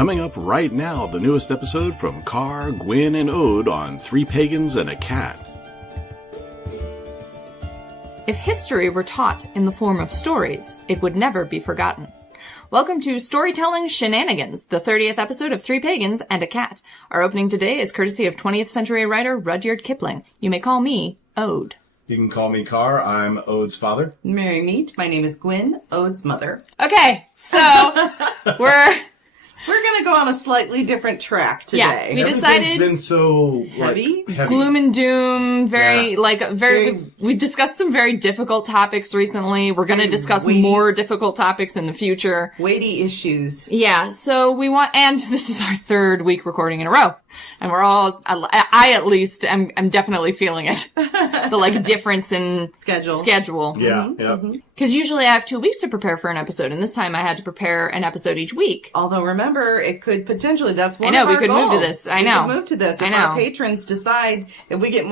Coming up right now, the newest episode from Carr, Gwyn, and Ode on Three Pagans and a Cat. If history were taught in the form of stories, it would never be forgotten. Welcome to Storytelling Shenanigans, the 30th episode of Three Pagans and a Cat. Our opening today is courtesy of 20th century writer Rudyard Kipling. You may call me Ode. You can call me Carr. I'm Ode's father. Merry meet. My name is Gwyn, Ode's mother. Okay, so We're going to go on a slightly different track today. Yeah, we decided... Everything's been so heavy. Gloom and doom, we discussed some very difficult topics recently. We're going to discuss more difficult topics in the future. Weighty issues. Yeah, so we want, and this is our third week recording in a row. And we're all, I at least am definitely feeling it. The difference in schedule. Yeah, yeah. Because usually I have 2 weeks to prepare for an episode, and this time I had to prepare an episode each week. Although remember, it could potentially, that's one of our goals. I know, we could move to this. I know. We could move to this. If our patrons decide, if we get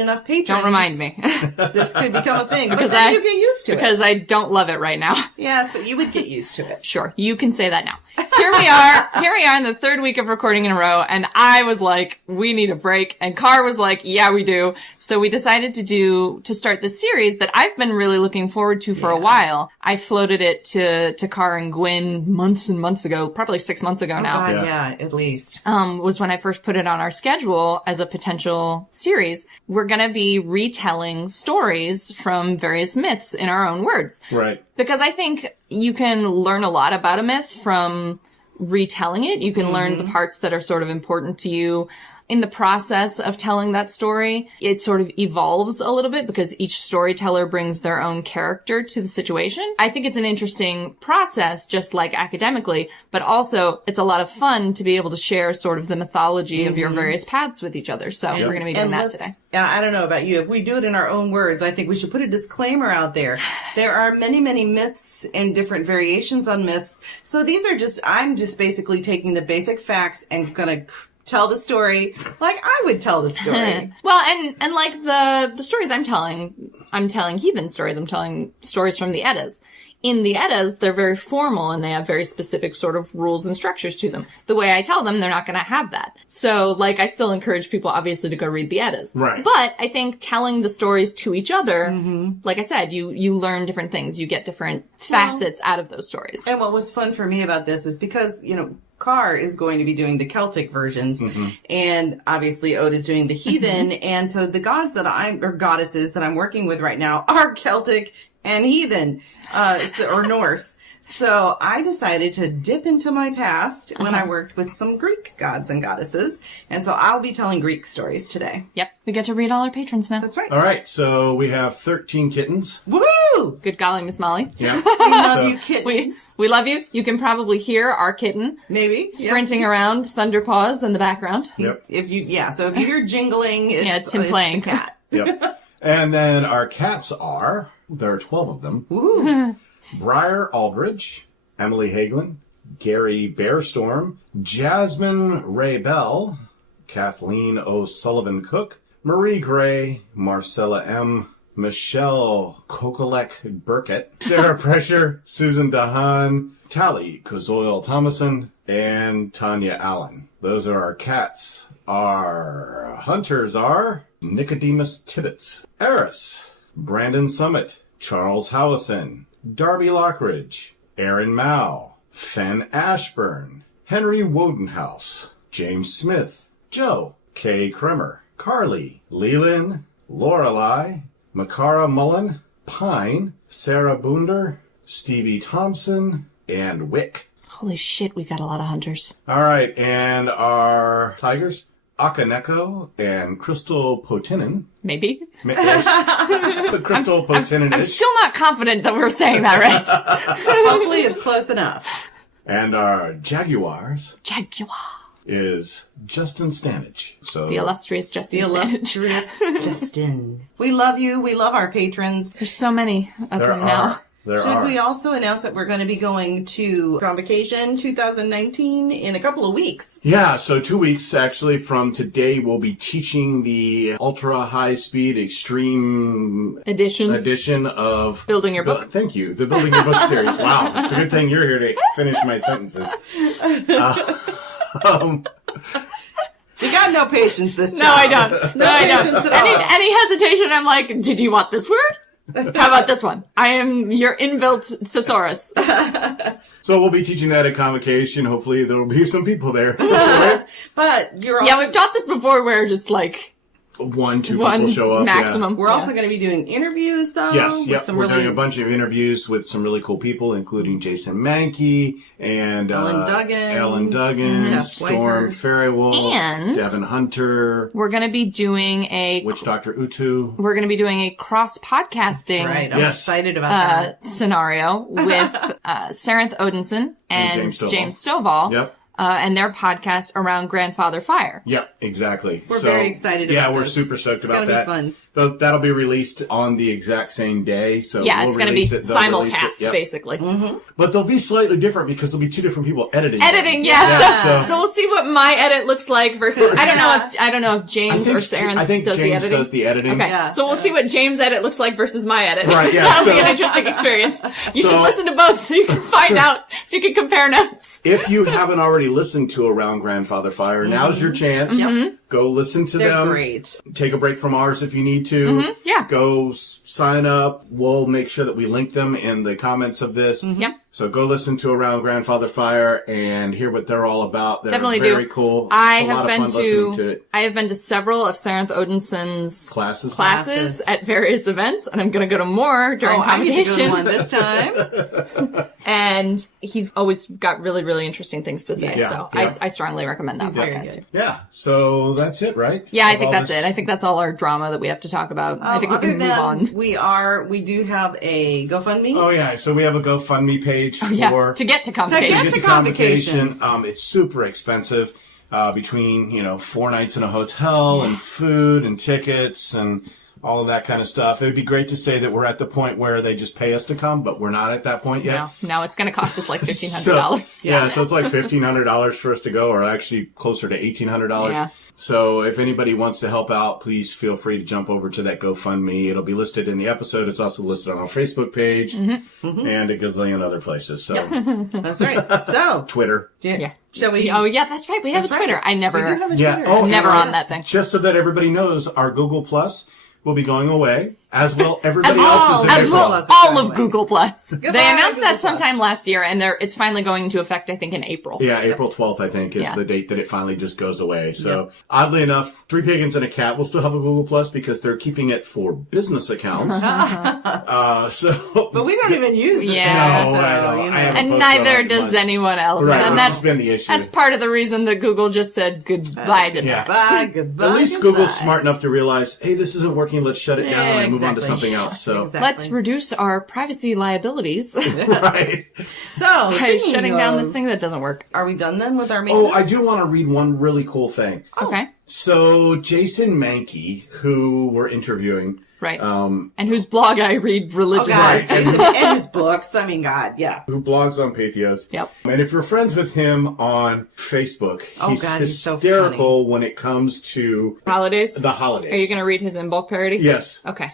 enough patrons. Don't remind me. This could become a thing. But then you get used to it. Because I don't love it right now. Yes, but you would get used to it. Sure, you can say that now. Here we are in the third week of recording in a row, and I was like, we need a break, and Carr was like, yeah, we do. So we decided to start this series that I've been really looking forward to for a while. I floated it to Carr and Gwyn months and months ago, probably 6 months ago now. God, yeah, at least. Was when I first put it on our schedule as a potential series. We're gonna be retelling stories from various myths in our own words. Right. Because I think you can learn a lot about a myth from retelling it. You can learn the parts that are sort of important to you. In the process of telling that story, it sort of evolves a little bit because each storyteller brings their own character to the situation. I think it's an interesting process, just like academically, but also it's a lot of fun to be able to share sort of the mythology of your various paths with each other. So we're going to be doing that today. I don't know about you. If we do it in our own words, I think we should put a disclaimer out there. There are many, many myths and different variations on myths. So these are I'm just basically taking the basic facts and going to tell the story like I would tell the story. Well, and like the stories I'm telling heathen stories. I'm telling stories from the Eddas. In the Eddas, they're very formal and they have very specific sort of rules and structures to them. The way I tell them, they're not going to have that. So, I still encourage people, obviously, to go read the Eddas. Right. But I think telling the stories to each other, like I said, you learn different things. You get different facets out of those stories. And what was fun for me about this is because, Carr is going to be doing the Celtic versions, and obviously Ode is doing the heathen, and so the goddesses that I'm working with right now are Celtic and heathen, or Norse. So I decided to dip into my past when I worked with some Greek gods and goddesses, and so I'll be telling Greek stories today. Yep, we get to read all our patrons now. That's right. All right, so we have 13 kittens. Woo! Good golly, Miss Molly. Yeah. We love you, kittens. We love you. You can probably hear our kitten Maybe sprinting around Thunderpaws in the background. Yep. So if you hear jingling, it's him playing. The cat. Yep. And then our cats there are 12 of them. Ooh. Briar Aldridge, Emily Hagelin, Gary Bearstorm, Jasmine Ray Bell, Kathleen O'Sullivan Cook, Marie Gray, Marcella M., Michelle Kokolek Burkett, Sarah Pressure, Susan Dahan, Tally Kozoil Thomason, and Tanya Allen. Those are our cats. Our hunters are Nicodemus Tibbetts, Eris, Brandon Summit, Charles Howison, Darby Lockridge, Aaron Mao, Fen Ashburn, Henry Wodenhouse, James Smith, Joe, Kay Kremer, Carly, Leland, Lorelei, Makara Mullen, Pine, Sarah Boonder, Stevie Thompson, and Wick. Holy shit, we got a lot of hunters. All right, and our tigers, Akaneko and Crystal Potinen. Maybe. The Crystal Potinen. I'm still not confident that we're saying that right. Hopefully it's close enough. And our jaguars Jaguar. is Justin Stanage. So The illustrious Justin Stanage. Justin. We love you. We love our patrons. There's so many of them now. Should we also announce that we're going to be going to Convocation 2019 in a couple of weeks? Yeah, so 2 weeks actually from today we'll be teaching the ultra high speed extreme edition of Building Your Book. Thank you. The Building Your Book series. Wow. It's a good thing you're here to finish my sentences. You got no patience this time. No, I don't. No, I don't. Any hesitation, I'm like, did you want this word? How about this one? I am your inbuilt thesaurus. So we'll be teaching that at Convocation. Hopefully there will be some people there. But you're also... Yeah, we've taught this before where just like... 1-2 people show up. Maximum. Yeah. We're also going to be doing interviews, though. Yes, yep. We're doing a bunch of interviews with some really cool people, including Jason Mankey and Ellen Duggan, Jeff Storm Whitehurst. Ferrywolf, And Devin Hunter. we're going to be doing a... Witch Dr. Utu. We're going to be doing a cross-podcasting... That's right. I'm excited about that. Scenario with Sarenth Odinson and James Stovall. Yep. And their podcast around Grandfather Fire. Yep, exactly. We're very excited about we're this. super stoked about that. It's going to be fun. That'll be released on the exact same day. So Yeah, it's going to be simulcast, yep. basically. Mm-hmm. But they'll be slightly different because there'll be 2 different people editing. Yeah. So we'll see what my edit looks like versus I don't know if James or Saren does the editing. Does the editing. Okay, Yeah. so we'll see what James' edit looks like versus my edit. Right, yeah. That'll be an interesting experience. You should listen to both so you can find out, so you can compare notes. If you haven't already listened to Around Grandfather Fire, now's your chance. Yep. Go listen to them. They're great. Take a break from ours if you need to. Yeah. Go sign up. We'll make sure that we link them in the comments of this. Yep. So go listen to Around Grandfather Fire and hear what they're all about. They're Definitely very cool. I It's a have lot of been fun listening to it. I have been to several of Sarenth Odinson's Classes at various events, and I'm going to go to more during I get to go to Convocation. one this time. And he's always got really, really interesting things to say. Yeah. So Yeah. I strongly recommend that very podcast good. too. Yeah. So that's it, right? Yeah, I Of think all that's this- it. I think that's all our drama that we have to talk about. I think we Other can move than on. we do have a GoFundMe. Oh yeah. So we have a GoFundMe page Yeah, for to get to Convocation. get to Convocation. It's super expensive. Between 4 nights in a hotel and food and tickets and all of that kind of stuff. It would be great to say that we're at the point where they just pay us to come, but we're not at that point yet. No, it's going to cost us like $1,500. So it's like $1,500 for us to go, or actually closer to $1,800. Yeah. So if anybody wants to help out, please feel free to jump over to that GoFundMe. It'll be listed in the episode. It's also listed on our Facebook page and a gazillion other places. So That's right. So Twitter. Yeah. Shall we? Oh, yeah, that's right. We have a That's right. Twitter. I never, We do have a Yeah. Twitter. Oh, never and on that thing. Just so that everybody knows, our Google Plus will be going away, as will everybody else's in As April. well, all of Google Plus. Goodbye, They announced Google that sometime last year, and it's finally going into effect, I think, in April. Yeah, April 12th, I think, is Yeah. the date that it finally just goes away. So, oddly enough, 3 Pagans and a Cat will still have a Google Plus because they're keeping it for business accounts. But we don't even use them. Yeah. No, I don't. I haven't And posted neither on it does much. anyone else. Right, And which that's has been the issue. That's part of the reason that Google just said goodbye to Yeah. that. Bye, goodbye. At least goodbye. Google's smart enough to realize, hey, this isn't working, let's shut it down and move on to exactly. something else. So, Exactly. Let's reduce our privacy liabilities right. So, by speaking shutting down of- this thing that doesn't work. Are we done then with our Oh, maintenance? I do want to read one really cool thing. Okay. So, Jason Mankey, who we're interviewing, Right. And whose blog I read Oh, religiously. God. And his books. I mean, God, yeah. who blogs on Pathos. Yep. And if you're friends with him on Facebook, he's God, he's so hysterical when it comes to Holidays? the holidays. Are you going to read his in bulk parody? Yes. Okay.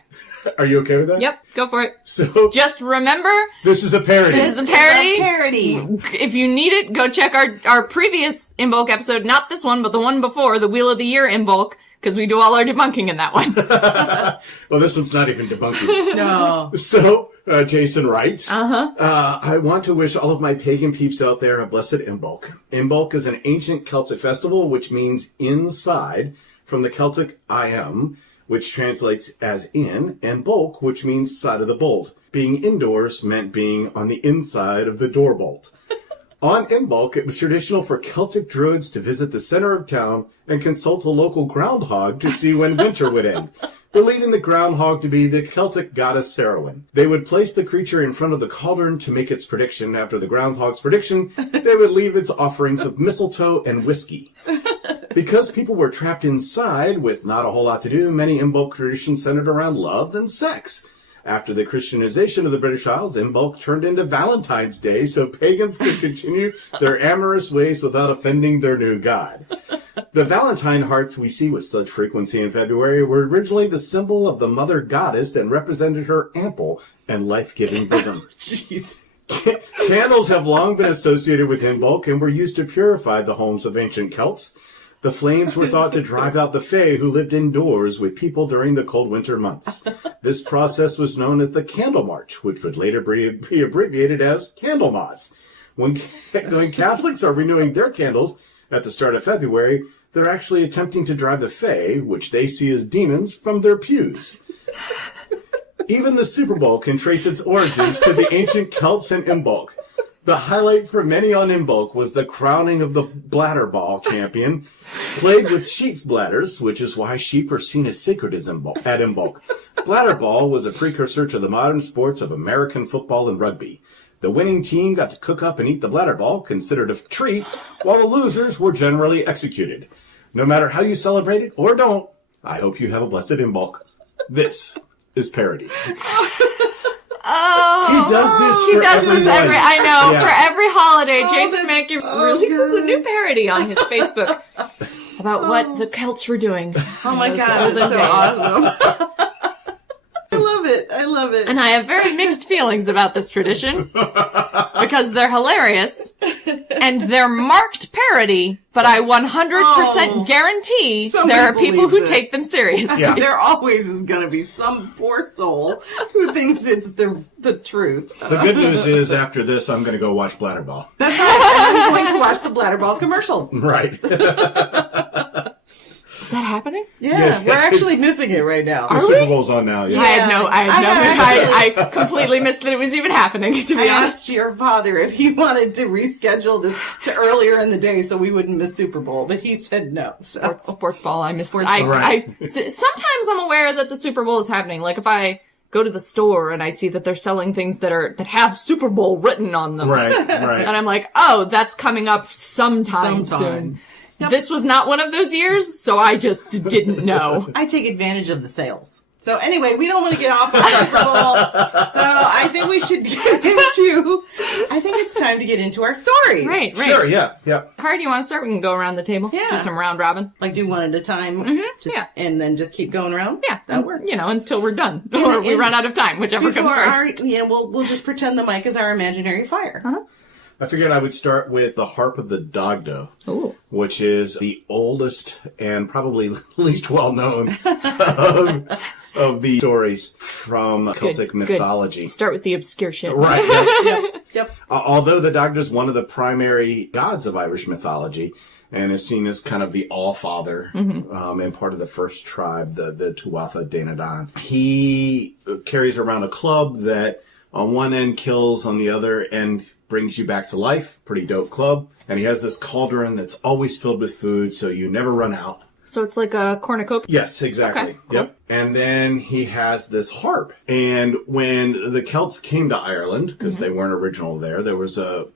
Are you okay with that? Yep. Go for it. So, Just remember, this is a parody. this is a parody. Parody. If you need it, go check our previous in bulk episode. Not this one, but the one before, the Wheel of the Year in bulk, because we do all our debunking in that one. Well, this one's not even debunking. No. So, Jason writes, I want to wish all of my pagan peeps out there a blessed Imbolc. Imbolc is an ancient Celtic festival, which means inside, from the Celtic I am, which translates as in, and bulk, which means side of the bolt. Being indoors meant being on the inside of the door bolt. On Imbolc, it was traditional for Celtic druids to visit the center of town and consult a local groundhog to see when winter would end, believing the groundhog to be the Celtic goddess Sarowyn. They would place the creature in front of the cauldron to make its prediction. After the groundhog's prediction, they would leave its offerings of mistletoe and whiskey. Because people were trapped inside with not a whole lot to do, many Imbolc traditions centered around love and sex. After the Christianization of the British Isles, Imbolc turned into Valentine's Day so pagans could continue their amorous ways without offending their new god. The Valentine hearts we see with such frequency in February were originally the symbol of the mother goddess and represented her ample and life-giving bosom. Jeez. Candles have long been associated with Imbolc and were used to purify the homes of ancient Celts. The flames were thought to drive out the Fae who lived indoors with people during the cold winter months. This process was known as the Candle March, which would later be abbreviated as Candlemas. When Catholics are renewing their candles at the start of February, they're actually attempting to drive the Fae, which they see as demons, from their pews. Even the Super Bowl can trace its origins to the ancient Celts and Imbolc. The highlight for many on Imbolc was the crowning of the bladder ball champion, played with sheep's bladders, which is why sheep are seen as sacred at Imbolc. Bladder ball was a precursor to the modern sports of American football and rugby. The winning team got to cook up and eat the bladder ball, considered a treat, while the losers were generally executed. No matter how you celebrate it or don't, I hope you have a blessed Imbolc. This is parody. Oh, he does this every. I know, Yeah. for every holiday, Jason Mankey releases a new parody on his Facebook about what the Celts were doing. Oh my God, that's so awesome. I love it. And I have very mixed feelings about this tradition because they're hilarious and they're marked parody, but I 100% guarantee there are people who take them seriously. Yeah. There always is going to be some poor soul who thinks it's the truth. The good news is, after this, I'm going to go watch Bladder Ball. That's right. I'm going to watch the bladder ball commercials. Right. Is that happening? Yeah, Yes, we're actually missing it right now. The Super Bowl's on now, yeah. I completely missed that it was even happening, to be I honest. asked your father if he wanted to reschedule this to earlier in the day so we wouldn't miss Super Bowl, but he said no. So. Sports ball, I missed. Sports I, ball. Right. Sometimes I'm aware that the Super Bowl is happening. Like if I go to the store and I see that they're selling things that have Super Bowl written on them. Right. And I'm like, oh, that's coming up sometime soon. Yep. This was not one of those years, so I just didn't know. I take advantage of the sales. So anyway, we don't want to get off of Super Bowl. So I think we should I think it's time to get into our stories. Right. Sure, yeah. Kara, do you want to start? We can go around the table. Yeah. Do some round robin. Like do one at a time. Yeah. And then just keep going around. Yeah. That works. You know, until we're done. Or we run out of time, whichever comes first. We'll just pretend the mic is our imaginary fire. Uh-huh. I figured I would start with the Harp of the Dagda, which is the oldest and probably least well-known of the stories from Celtic mythology. Start with the obscure shit. Right. Yep. Although the Dagda is one of the primary gods of Irish mythology and is seen as kind of the All-Father and part of the first tribe, the Tuatha De Danann. He carries around a club that on one end kills, on the other end brings you back to life. Pretty dope club. And he has this cauldron that's always filled with food, so you never run out. So it's like a cornucopia? Yes, exactly. Okay, cool. Yep. And then he has this harp. And when the Celts came to Ireland, because they weren't original there was a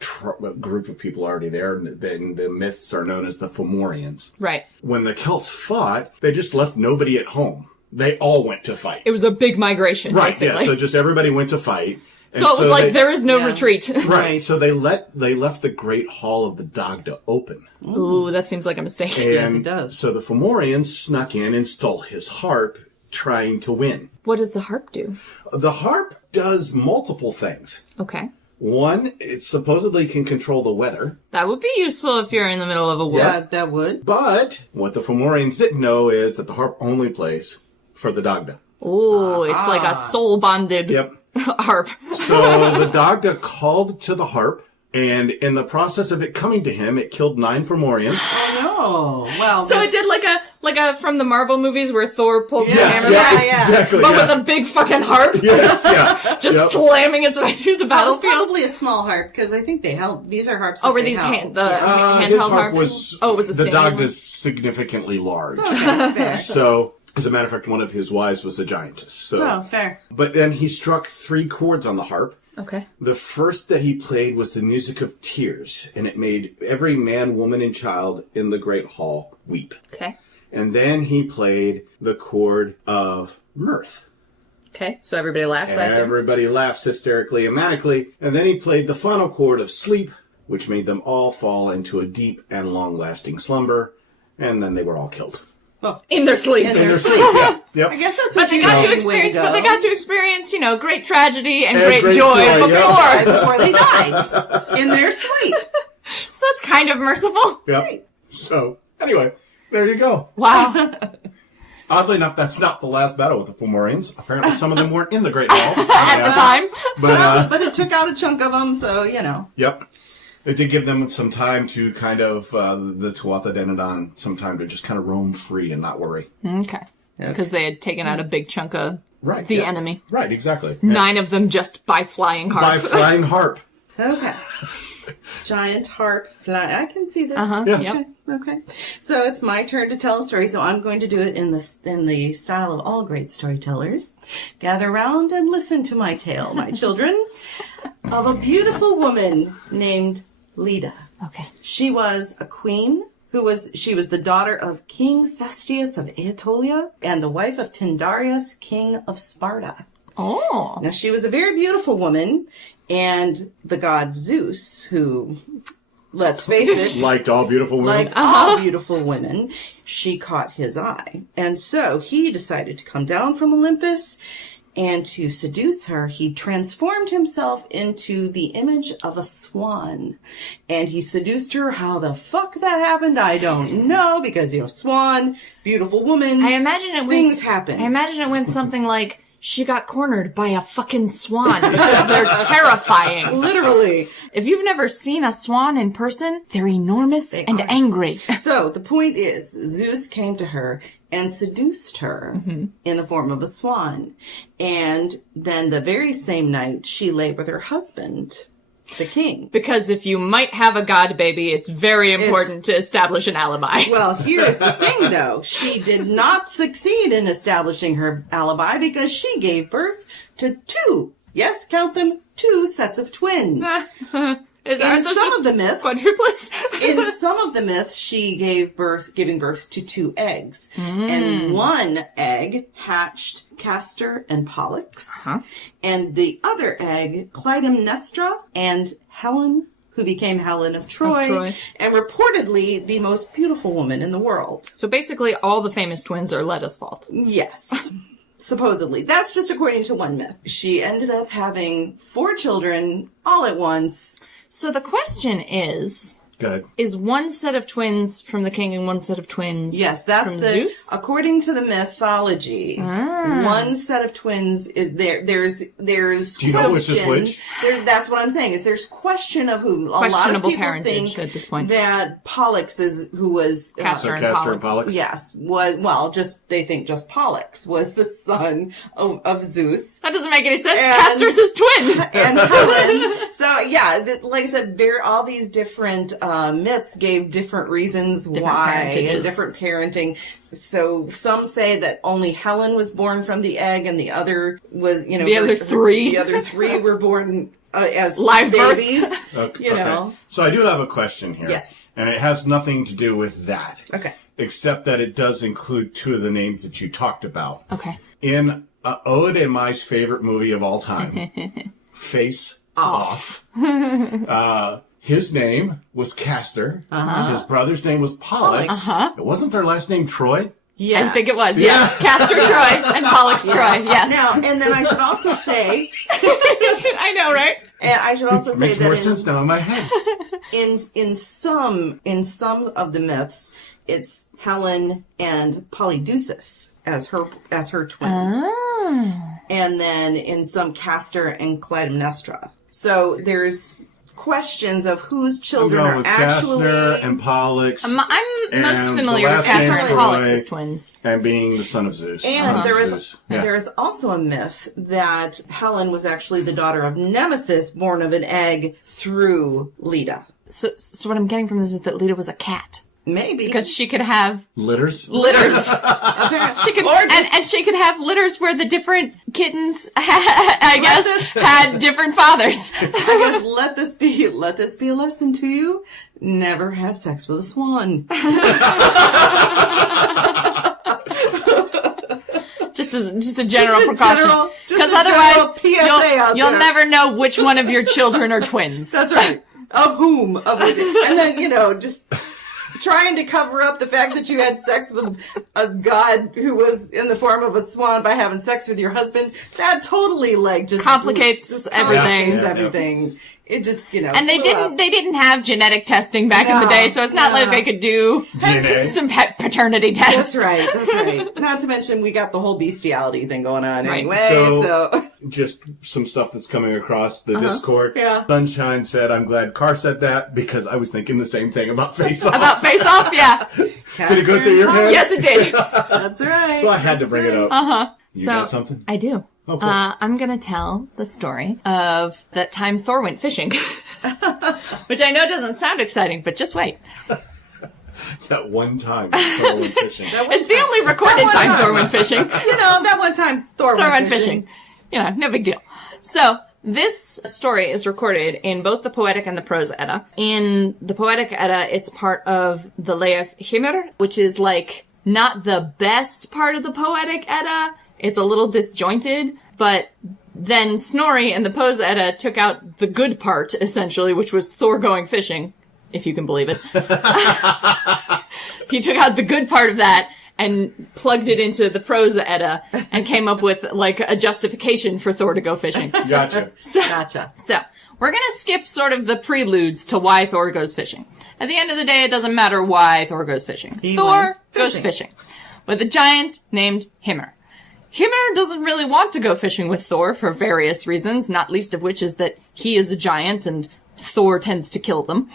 group of people already there, and then the myths are known as the Fomorians. Right. When the Celts fought, they just left nobody at home. They all went to fight. It was a big migration, basically. Yeah, so just everybody went to fight. And so it was like there is no retreat. Right. So they left the great hall of the Dagda open. Ooh, that seems like a mistake. And Yes, it does. so the Fomorians snuck in and stole his harp, trying to win. What does the harp do? The harp does multiple things. Okay. One, it supposedly can control the weather. That would be useful if you're in the middle of a war. Yeah, that would. But what the Fomorians didn't know is that the harp only plays for the Dagda. Ooh, it's like a soul bonded harp. So the Dagda called to the harp, and in the process of it coming to him, it killed 9 Fomorians. Oh no! Well, So it did like a from the Marvel movies where Thor pulled the hammer yeah, back, exactly. but with a big fucking harp, just slamming its way through the that was battlefield. probably a small harp because I think these are harps. Oh, were that they these held. handheld His harp harps? was. Oh, it was a the standing one? Dagda's significantly large. Okay, fair. So, as a matter of fact, one of his wives was a giantess. So. Oh, fair. But then he struck 3 chords on the harp. Okay. The first that he played was the music of tears, and it made every man, woman, and child in the great hall weep. Okay. And then he played the chord of mirth. Okay. So everybody laughs. I assume. Everybody laughs hysterically and manically. And then he played the final chord of sleep, which made them all fall into a deep and long-lasting slumber. And then they were all killed. In their sleep. In their sleep, yeah. Yep. I guess that's But they got to experience, great tragedy and great joy before they died in their sleep. So that's kind of merciful. Yep. Right. So, anyway, there you go. Wow. Oddly enough, that's not the last battle with the Fomorians. Apparently, some of them weren't in the Great Hall At the time. But it took out a chunk of them, so, Yep. It did give them some time to kind of, the Tuatha Denadon, some time to just kind of roam free and not worry. Okay. Because they had taken out a big chunk of the enemy. Right, exactly. 9 of them just by flying harp. By flying harp. Okay. Giant harp fly. I can see this. Yeah. Yep. Okay. So it's my turn to tell a story. So I'm going to do it in the style of all great storytellers. Gather round and listen to my tale, my children, of a beautiful woman named Leda. Okay. She was a queen she was the daughter of King Festius of Aetolia and the wife of Tyndareus, king of Sparta. Oh. Now she was a very beautiful woman, and the god Zeus, who, let's face it, Liked all beautiful women. all beautiful women, she caught his eye. And so he decided to come down from Olympus, and to seduce her, he transformed himself into the image of a swan. And he seduced her. How the fuck that happened, I don't know, because, swan, beautiful woman. I imagine it things happen. I imagine it went something like, she got cornered by a fucking swan because they're terrifying. Literally. If you've never seen a swan in person, they're enormous and angry. So the point is, Zeus came to her and seduced her in the form of a swan. And then the very same night, she lay with her husband, the king. Because if you might have a god baby, it's very important to establish an alibi. Well, here's the thing, though. She did not succeed in establishing her alibi because she gave birth to 2. Yes, count them, 2 sets of twins. In some of the myths, quadruplets? in some of the myths, she giving birth to 2 eggs. And one egg hatched Castor and Pollux. And the other egg, Clytemnestra and Helen, who became Helen of Troy. And reportedly the most beautiful woman in the world. So basically all the famous twins are Leda's fault. Yes. Supposedly. That's just according to one myth. She ended up having 4 children all at once. So the question is... Good. Is one set of twins from the king and one set of twins from Zeus? According to the mythology, one set of twins is there. There's Do you know which is which? That's what I'm saying. Is there's question of whom. Questionable a lot of people parentage think at this point. that Pollux who was Castor and Pollux. Yes, they think just Pollux was the son of Zeus. That doesn't make any sense. Castor's his twin. And Helen. So yeah, like I said, all these different myths gave different reasons why and different parenting. So some say that only Helen was born from the egg, and the other was, the other 3. The other 3 were born as live babies. Okay. So I do have a question here. Yes. And it has nothing to do with that. Okay. Except that it does include 2 of the names that you talked about. Okay. In Ode and my favorite movie of all time, Face Off. His name was Castor. His brother's name was Pollux. Wasn't their last name Troy? Yeah. I think it was, yes. Castor Troy and Pollux Troy, yes. Now, and then I should also say... I know, right? And I should also say Makes that more sense now in my head. In some of the myths, it's Helen and Polydeuces as her twins. And then in some, Castor and Clytemnestra. So there's questions of whose children I'm going are with actually... Castor and Pollux. I'm most familiar with Castor and Pollux as twins. And being the son of Zeus. And there is also a myth that Helen was actually the daughter of Nemesis, born of an egg through Leda. So what I'm getting from this is that Leda was a cat. Maybe. Because she could have... Litters? She could, and she could have litters where the different kittens, had different fathers. I guess let this be a lesson to you. Never have sex with a swan. Just a general precaution. Because otherwise, you'll never know which one of your children are twins. That's right. Of whom? And then, just... trying to cover up the fact that you had sex with a god who was in the form of a swan by having sex with your husband, that totally like just complicates everything. Everything. It just, and they didn't have genetic testing back in the day, so it's not like they could do some paternity tests. That's right. Not to mention we got the whole bestiality thing going on anyway. So just some stuff that's coming across the Discord. Yeah. Sunshine said, "I'm glad Carr said that because I was thinking the same thing about Face Off." About Face Off, yeah. Did it go through your head? Yes, it did. That's right. So I had to bring it up. You got something? I do. Oh, cool. I'm going to tell the story of that time Thor went fishing, which I know doesn't sound exciting, but just wait. That one time Thor went fishing. It's the only recorded time Thor went fishing. That one time Thor went fishing. No big deal. So, this story is recorded in both the Poetic and the Prose Edda. In the Poetic Edda, it's part of the Leif Hymir, which is like not the best part of the Poetic Edda. It's a little disjointed, but then Snorri and the Prose Edda took out the good part, essentially, which was Thor going fishing, if you can believe it. He took out the good part of that and plugged it into the Prose Edda and came up with, like, a justification for Thor to go fishing. Gotcha. So, we're gonna skip sort of the preludes to why Thor goes fishing. At the end of the day, it doesn't matter why Thor goes fishing. Thor goes fishing with a giant named Hymir. Hymir doesn't really want to go fishing with Thor for various reasons, not least of which is that he is a giant and Thor tends to kill them.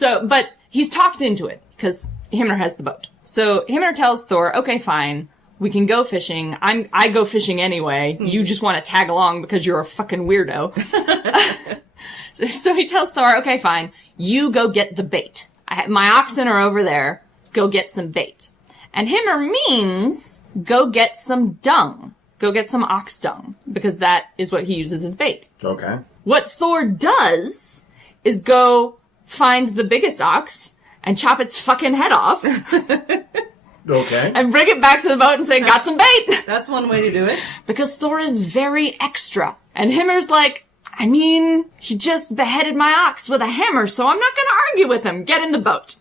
But he's talked into it because Hymir has the boat. So Hymir tells Thor, okay, fine, we can go fishing. I go fishing anyway. You just want to tag along because you're a fucking weirdo. So he tells Thor, okay, fine, you go get the bait. My oxen are over there. Go get some bait. And Hymir means go get some dung. Go get some ox dung. Because that is what he uses as bait. Okay. What Thor does is go find the biggest ox and chop its fucking head off. Okay. And bring it back to the boat and say, got some bait. That's one way to do it. Because Thor is very extra. And Hymir's like, I mean, he just beheaded my ox with a hammer, so I'm not going to argue with him. Get in the boat.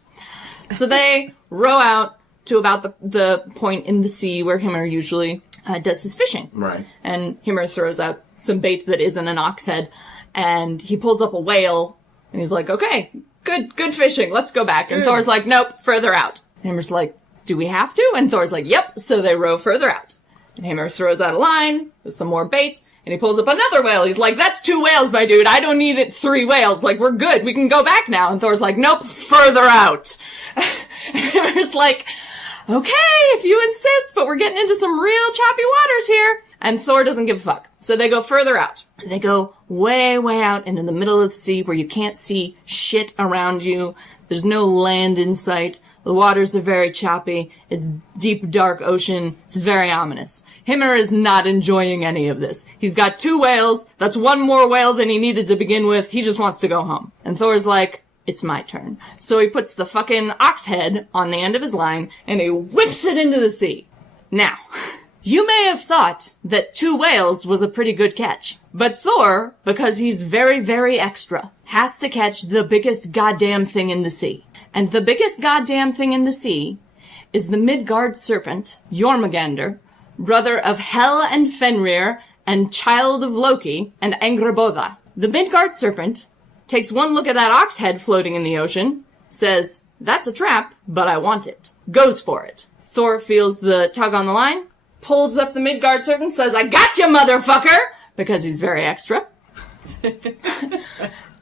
So they row out to about the point in the sea where Hymir usually does his fishing. Right. And Hymir throws out some bait that isn't an ox head, and he pulls up a whale, and he's like, okay, good fishing, let's go back. And Thor's like, nope, further out. And Hymir's like, do we have to? And Thor's like, yep, so they row further out. And Hymir throws out a line with some more bait, and he pulls up another whale. He's like, that's 2 whales, my dude. I don't need it 3 whales. Like, we're good. We can go back now. And Thor's like, nope, further out. And Hymir's like, okay, if you insist, but we're getting into some real choppy waters here. And Thor doesn't give a fuck. So they go further out. They go way, way out into the middle of the sea where you can't see shit around you. There's no land in sight. The waters are very choppy. It's deep, dark ocean. It's very ominous. Hymir is not enjoying any of this. He's got 2 whales. That's 1 more whale than he needed to begin with. He just wants to go home. And Thor's like, it's my turn. So he puts the fucking ox head on the end of his line and he whips it into the sea. Now, you may have thought that 2 whales was a pretty good catch. But Thor, because he's very, very extra, has to catch the biggest goddamn thing in the sea. And the biggest goddamn thing in the sea is the Midgard serpent, Jormungandr, brother of Hel and Fenrir, and child of Loki and Angrboda. The Midgard serpent takes one look at that ox head floating in the ocean, says, that's a trap, but I want it. Goes for it. Thor feels the tug on the line, pulls up the Midgard serpent, says, I got you, motherfucker! Because he's very extra.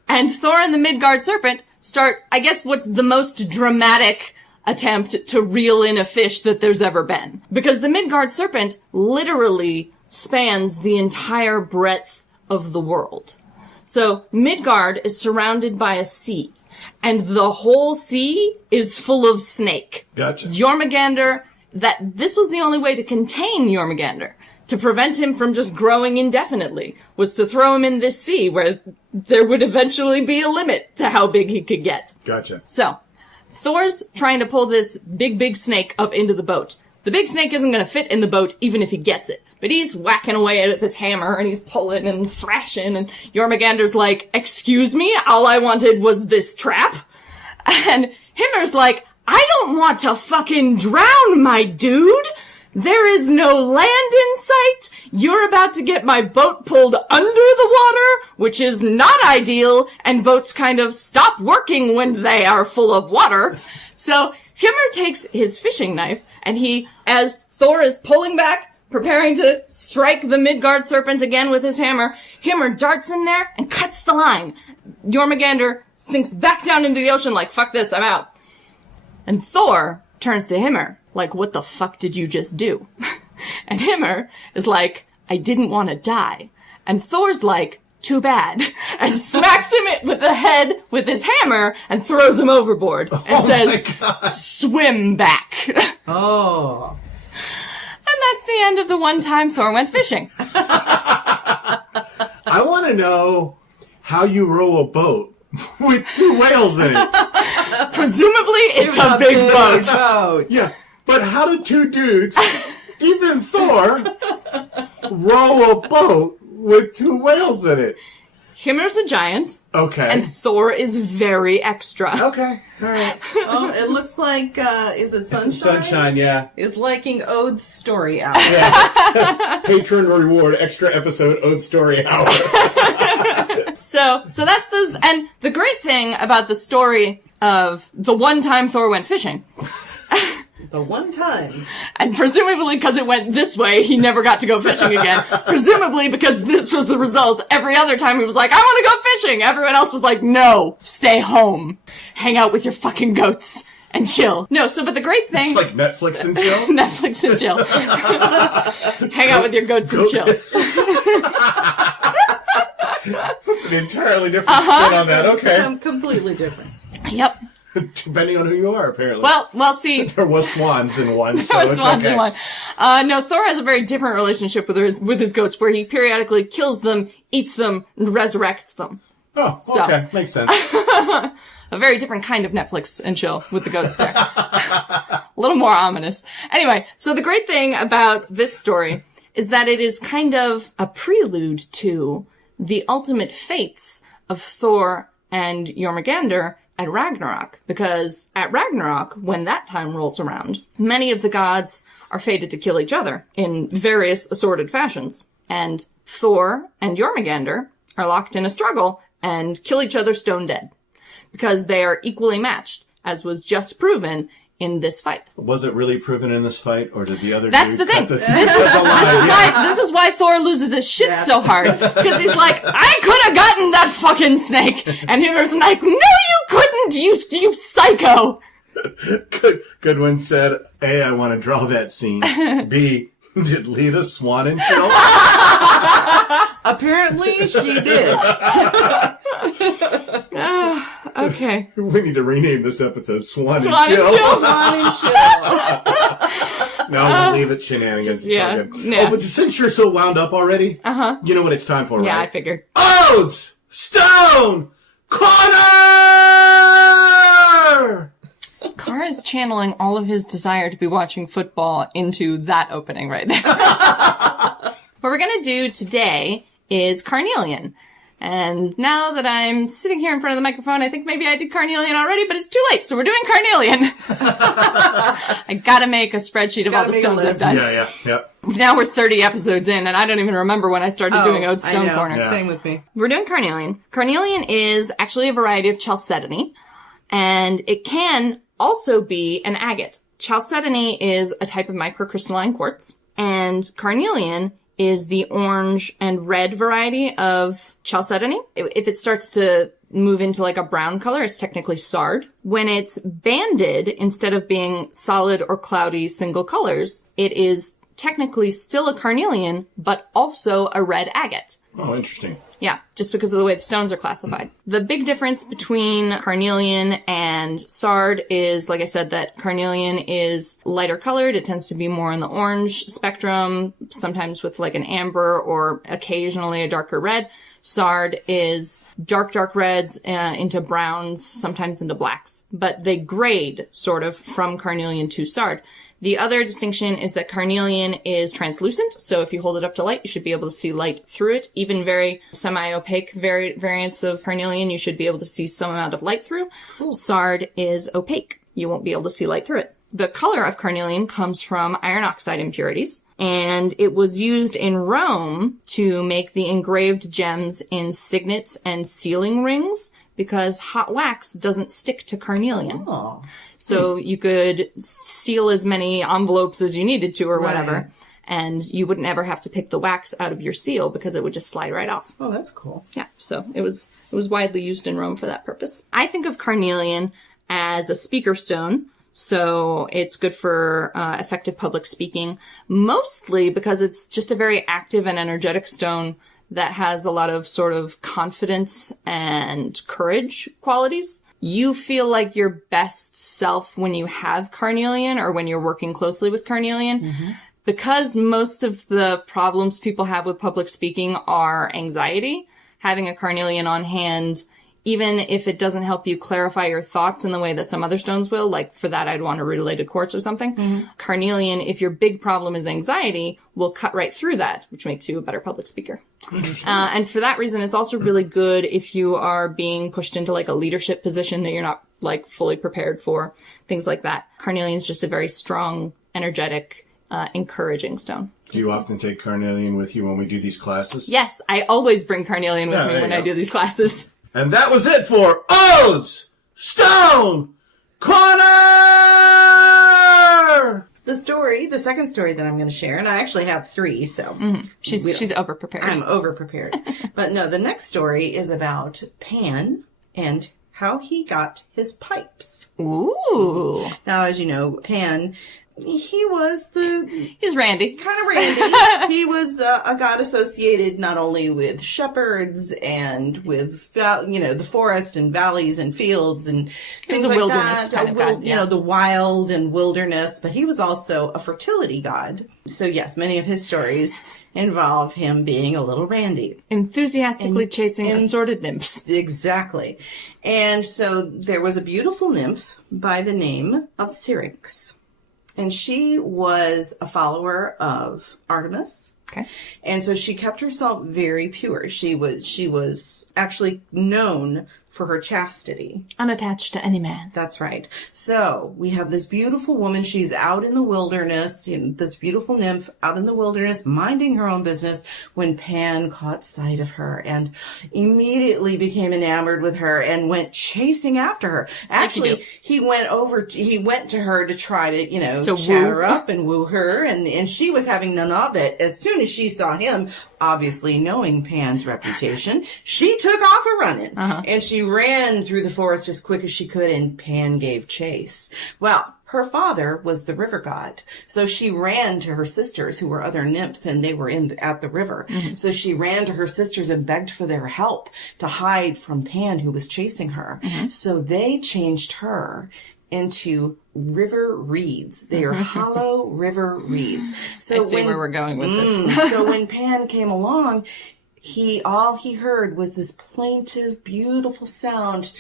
And Thor and the Midgard serpent start, I guess, what's the most dramatic attempt to reel in a fish that there's ever been. Because the Midgard serpent literally spans the entire breadth of the world. So Midgard is surrounded by a sea, and the whole sea is full of snake. Gotcha. Jormungandr, this was the only way to contain Jormungandr, to prevent him from just growing indefinitely, was to throw him in this sea where there would eventually be a limit to how big he could get. Gotcha. So, Thor's trying to pull this big snake up into the boat. The big snake isn't going to fit in the boat even if he gets it. But he's whacking away at it with his hammer, and he's pulling and thrashing, and Jormungandr's like, excuse me, all I wanted was this trap? And Hymir's like, I don't want to fucking drown, my dude! There is no land in sight. You're about to get my boat pulled under the water, which is not ideal, and boats kind of stop working when they are full of water. So Hymir takes his fishing knife, and he, as Thor is pulling back, preparing to strike the Midgard serpent again with his hammer, Hymir darts in there and cuts the line. Jormungandr sinks back down into the ocean like, fuck this, I'm out. And Thor turns to Hymir, like, what the fuck did you just do? And Hymir is like, I didn't want to die. And Thor's like, too bad. And smacks him with the head with his hammer and throws him overboard. And says, swim back. Oh. And that's the end of the one time Thor went fishing. I want to know how you row a boat with 2 whales in it. Presumably, it's a big boat. Yeah, but how do 2 dudes, even Thor, row a boat with 2 whales in it? Hymir's a giant. Okay. And Thor is very extra. Okay, all right. Oh, it looks like, is it Sunshine? Sunshine, yeah. Is liking Ode's story out. Yeah. Patron reward, extra episode, Ode Story Hour. So that's and the great thing about the story of the one time Thor went fishing. The one time. And presumably because it went this way, he never got to go fishing again. Presumably because this was the result. Every other time he was like, I want to go fishing. Everyone else was like, no, stay home. Hang out with your fucking goats and chill. No, but the great thing... It's like Netflix and chill? Netflix and chill. Hang out with your goats and chill. Puts an entirely different spin on that. Okay. Completely different. Yep. Depending on who you are, apparently. Well, see. There was swans in one, so there was it's swans okay. in one. No, Thor has a very different relationship with his goats, where he periodically kills them, eats them, and resurrects them. Oh, okay. Makes sense. A very different kind of Netflix and chill with the goats there. A little more ominous. Anyway, so the great thing about this story is that it is kind of a prelude to the ultimate fates of Thor and Jormungandr at Ragnarok, because at Ragnarok, when that time rolls around, many of the gods are fated to kill each other in various assorted fashions. And Thor and Jormungandr are locked in a struggle and kill each other stone dead, because they are equally matched, as was just proven in this fight. Was it really proven in this fight, or did the other That's dude the thing. cut This is why Thor loses his shit so hard. Because he's like, I could have gotten that fucking snake. And Hymir's like, no, you couldn't, you psycho. Goodwin said, A, I want to draw that scene. B, did Lita Swan and chill? Apparently she did. Okay. We need to rename this episode Swan and Swan Chill. and Chill. Swan and chill. No, we'll leave it Shenanigans. Yeah. It's all good. Yeah. Oh, but since you're so wound up already, you know what it's time for, Yeah, I right? figured. Odes! Stone! Corner! Carr is channeling all of his desire to be watching football into that opening right there. What we're gonna do today is Carnelian. And now that I'm sitting here in front of the microphone, I think maybe I did Carnelian already, but it's too late, so we're doing Carnelian. I gotta make a spreadsheet of all the stones I've done. Yeah. Now we're 30 episodes in, and I don't even remember when I started doing Ode Stone Corner. Yeah. Same with me. We're doing Carnelian. Carnelian is actually a variety of chalcedony, and it can also be an agate. Chalcedony is a type of microcrystalline quartz, and Carnelian is the orange and red variety of chalcedony. If it starts to move into like a brown color, it's technically sard. When it's banded, instead of being solid or cloudy single colors, it is technically still a carnelian, but also a red agate. Oh, interesting. Yeah, just because of the way the stones are classified. The big difference between carnelian and sard is, like I said, that carnelian is lighter colored. It tends to be more in the orange spectrum, sometimes with like an amber or occasionally a darker red. Sard is dark reds into browns, sometimes into blacks. But they grade sort of from carnelian to sard. The other distinction is that carnelian is translucent, so if you hold it up to light, you should be able to see light through it. Even very semi-opaque variants of carnelian, you should be able to see some amount of light through. Cool. Sard is opaque. you won't be able to see light through it. The color of carnelian comes from iron oxide impurities, and it was used in Rome to make the engraved gems in signets and sealing rings because hot wax doesn't stick to carnelian. Oh. So you could seal as many envelopes as you needed to or whatever, Right. and you wouldn't ever have to pick the wax out of your seal because it would just slide right off. Oh, that's cool. Yeah, so it was widely used in Rome for that purpose. I think of carnelian as a speaker stone, so it's good for effective public speaking, mostly because it's just a very active and energetic stone that has a lot of sort of confidence and courage qualities. You feel like your best self when you have carnelian or when you're working closely with carnelian. Mm-hmm. Because most of the problems people have with public speaking are anxiety, having a carnelian on hand, even if it doesn't help you clarify your thoughts in the way that some other stones will, like for that I'd want a rutilated quartz or something. Mm-hmm. Carnelian, if your big problem is anxiety, will cut right through that, which makes you a better public speaker. And for that reason, it's also really good if you are being pushed into like a leadership position that you're not like fully prepared for, things like that. Carnelian is just a very strong, energetic, encouraging stone. Do you often take carnelian with you when we do these classes? Yes, I always bring carnelian with me there when you I go. do these classes. And that was it for Ode's Stone Corner! The second story that I'm going to share, and I actually have 3, so. She's over-prepared. I'm over-prepared. But no, the next story is about Pan and how he got his pipes. Ooh. Now, as you know, Pan, he was He's Randy. kind of Randy. He was a god associated not only with shepherds and with, the forest and valleys and fields and things a like wilderness that. kind of god, yeah. The wild and wilderness, but he was also a fertility god. So yes, many of his stories involve him being a little Randy. Enthusiastically chasing assorted nymphs. Exactly. And so there was a beautiful nymph by the name of Syrinx. And she was a follower of Artemis. Okay. And so she kept herself very pure. She was actually known for her chastity. Unattached to any man. That's right. So we have this beautiful woman. She's out in the wilderness, this beautiful nymph out in the wilderness, minding her own business when Pan caught sight of her and immediately became enamored with her and went chasing after her. Actually, he went to her to try to, chat her up and woo her. And she was having none of it. As soon as she saw him, obviously knowing Pan's reputation, she took off a-running. And she ran through the forest as quick as she could, and Pan gave chase. Well, her father was the river god. So she ran to her sisters, who were other nymphs, and they were at the river. Mm-hmm. So she ran to her sisters and begged for their help to hide from Pan, who was chasing her. Mm-hmm. So they changed her into river reeds. They are hollow river reeds. So I see where we're going with this. So when Pan came along, all he heard was this plaintive, beautiful sound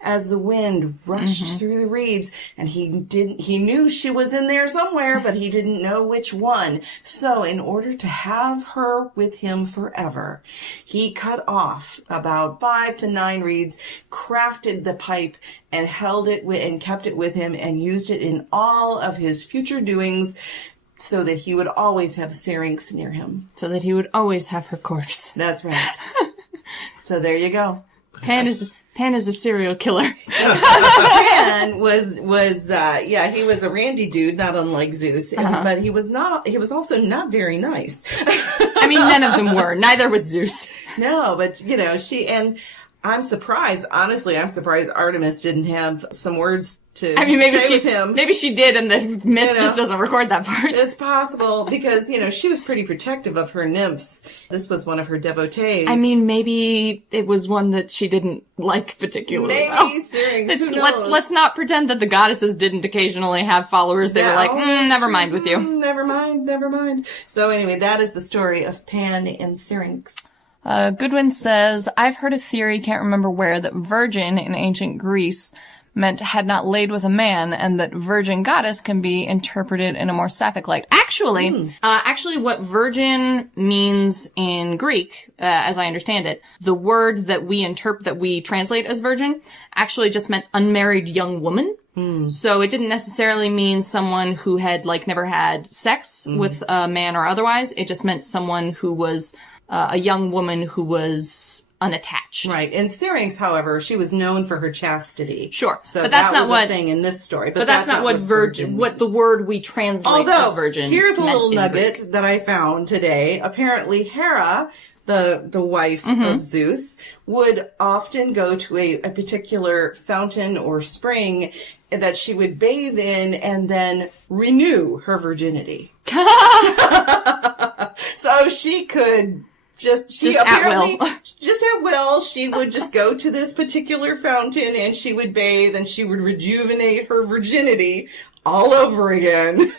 as the wind rushed through the reeds, and he knew she was in there somewhere, but he didn't know which one. So in order to have her with him forever, he cut off about 5 to 9 reeds, crafted the pipe, and held it and kept it with him, and used it in all of his future doings, so that he would always have Syrinx near him. So that he would always have her corpse. That's right. So there you go. Pan is a serial killer. Pan was he was a randy dude, not unlike Zeus, but he was also not very nice. I mean, none of them were. Neither was Zeus. No, but I'm surprised, honestly, Artemis didn't have some words to say with him. Maybe she did, and the myth just doesn't record that part. It's possible, because, she was pretty protective of her nymphs. This was one of her devotees. I mean, maybe it was one that she didn't like particularly well. Maybe Syrinx, who knows? Let's not pretend that the goddesses didn't occasionally have followers. They were like, never mind with you. Never mind. So anyway, that is the story of Pan and Syrinx. Gwyn says, I've heard a theory, can't remember where, that virgin in ancient Greece meant had not laid with a man, and that virgin goddess can be interpreted in a more sapphic light. Actually, what virgin means in Greek, as I understand it, the word that we translate as virgin, actually just meant unmarried young woman. So it didn't necessarily mean someone who had, like, never had sex with a man or otherwise. It just meant someone who was a young woman who was unattached. Right. In Syrinx, however, she was known for her chastity. Sure. So but that's that not was what a thing in this story. But that's not what virgin, what the word we translate as virgin. Here's a meant little in nugget Greek. that I found today. Apparently, Hera, the wife of Zeus, would often go to a particular fountain or spring that she would bathe in and then renew her virginity. So she could just apparently, just at will, she would just go to this particular fountain and she would bathe and she would rejuvenate her virginity all over again.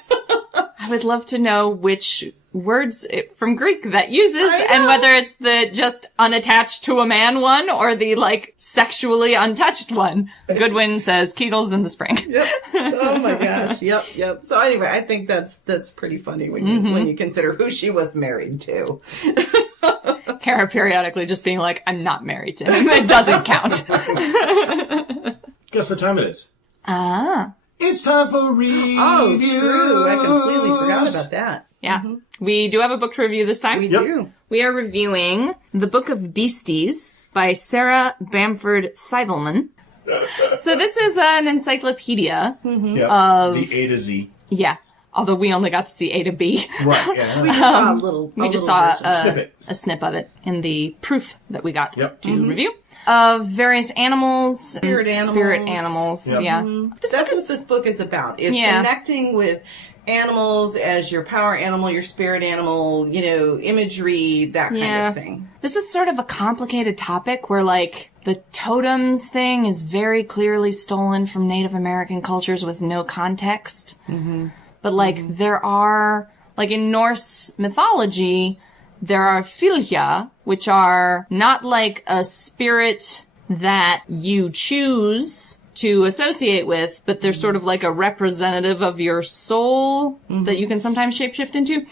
I would love to know which words from Greek that uses and whether it's the just unattached to a man one or the, like, sexually untouched one. Goodwin says Kegels in the spring. Yep. Oh my gosh. Yep. So anyway, I think that's pretty funny when you consider who she was married to. Hera periodically just being like, I'm not married to him. It doesn't count. Guess what time it is? Ah. It's time for reviews. Oh, true. I completely forgot about that. Yeah. We do have a book to review this time. We do. We are reviewing The Book of Beasties by Sarah Bamford Seidelman. So this is an encyclopedia of... the A to Z. Yeah. Although we only got to see A to B. Right, yeah. We just saw a little a snip of it in the proof that we got to Mm-hmm. review. Of various animals. Spirit animals. Yep. Yeah. That's what this book is about. It's connecting with animals as your power animal, your spirit animal, imagery, that kind of thing. This is sort of a complicated topic where, like, the totems thing is very clearly stolen from Native American cultures with no context. Mm-hmm. But, like, there are, like, in Norse mythology, there are fylgja, which are not like a spirit that you choose to associate with, but they're sort of like a representative of your soul that you can sometimes shapeshift into.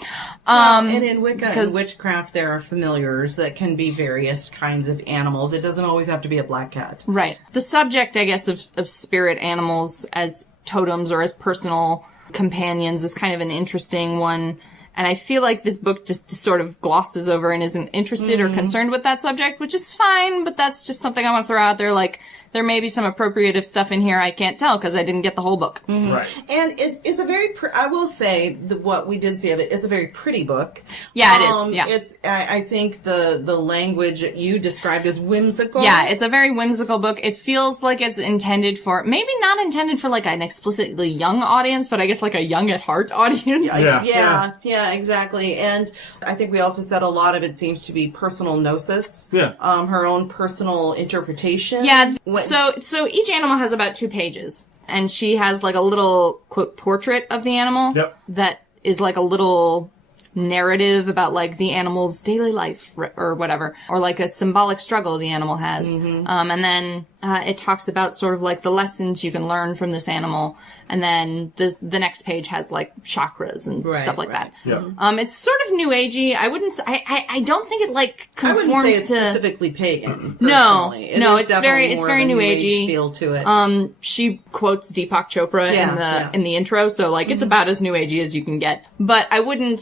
And in Wicca and witchcraft, there are familiars that can be various kinds of animals. It doesn't always have to be a black cat. Right. The subject, I guess, of spirit animals as totems or as personal companions is kind of an interesting one. And I feel like this book just sort of glosses over and isn't interested or concerned with that subject, which is fine, but that's just something I want to throw out there. Like, there may be some appropriative stuff in here I can't tell because I didn't get the whole book. Mm-hmm. Right. And it's a very, I will say, what we did see of it is a very pretty book. Yeah, it is. Yeah. It's, I think the language you described as whimsical. Yeah, it's a very whimsical book. It feels like it's intended for, maybe not intended for like an explicitly young audience, but I guess like a young at heart audience. Yeah, exactly. And I think we also said a lot of it seems to be personal gnosis. Yeah. Her own personal interpretation. Yeah. So each animal has about 2 pages. And she has like a little, quote, portrait of the animal. Yep. That is like a little narrative about like the animal's daily life or whatever, or like a symbolic struggle the animal has. And then it talks about sort of like the lessons you can learn from this animal. And then the next page has like chakras and stuff like that. Yeah. It's sort of new agey. I wouldn't say, I don't think it like conforms I wouldn't say it's to specifically pagan. No, it's very new agey feel to it. She quotes Deepak Chopra in the intro, so like it's about as new agey as you can get. But I wouldn't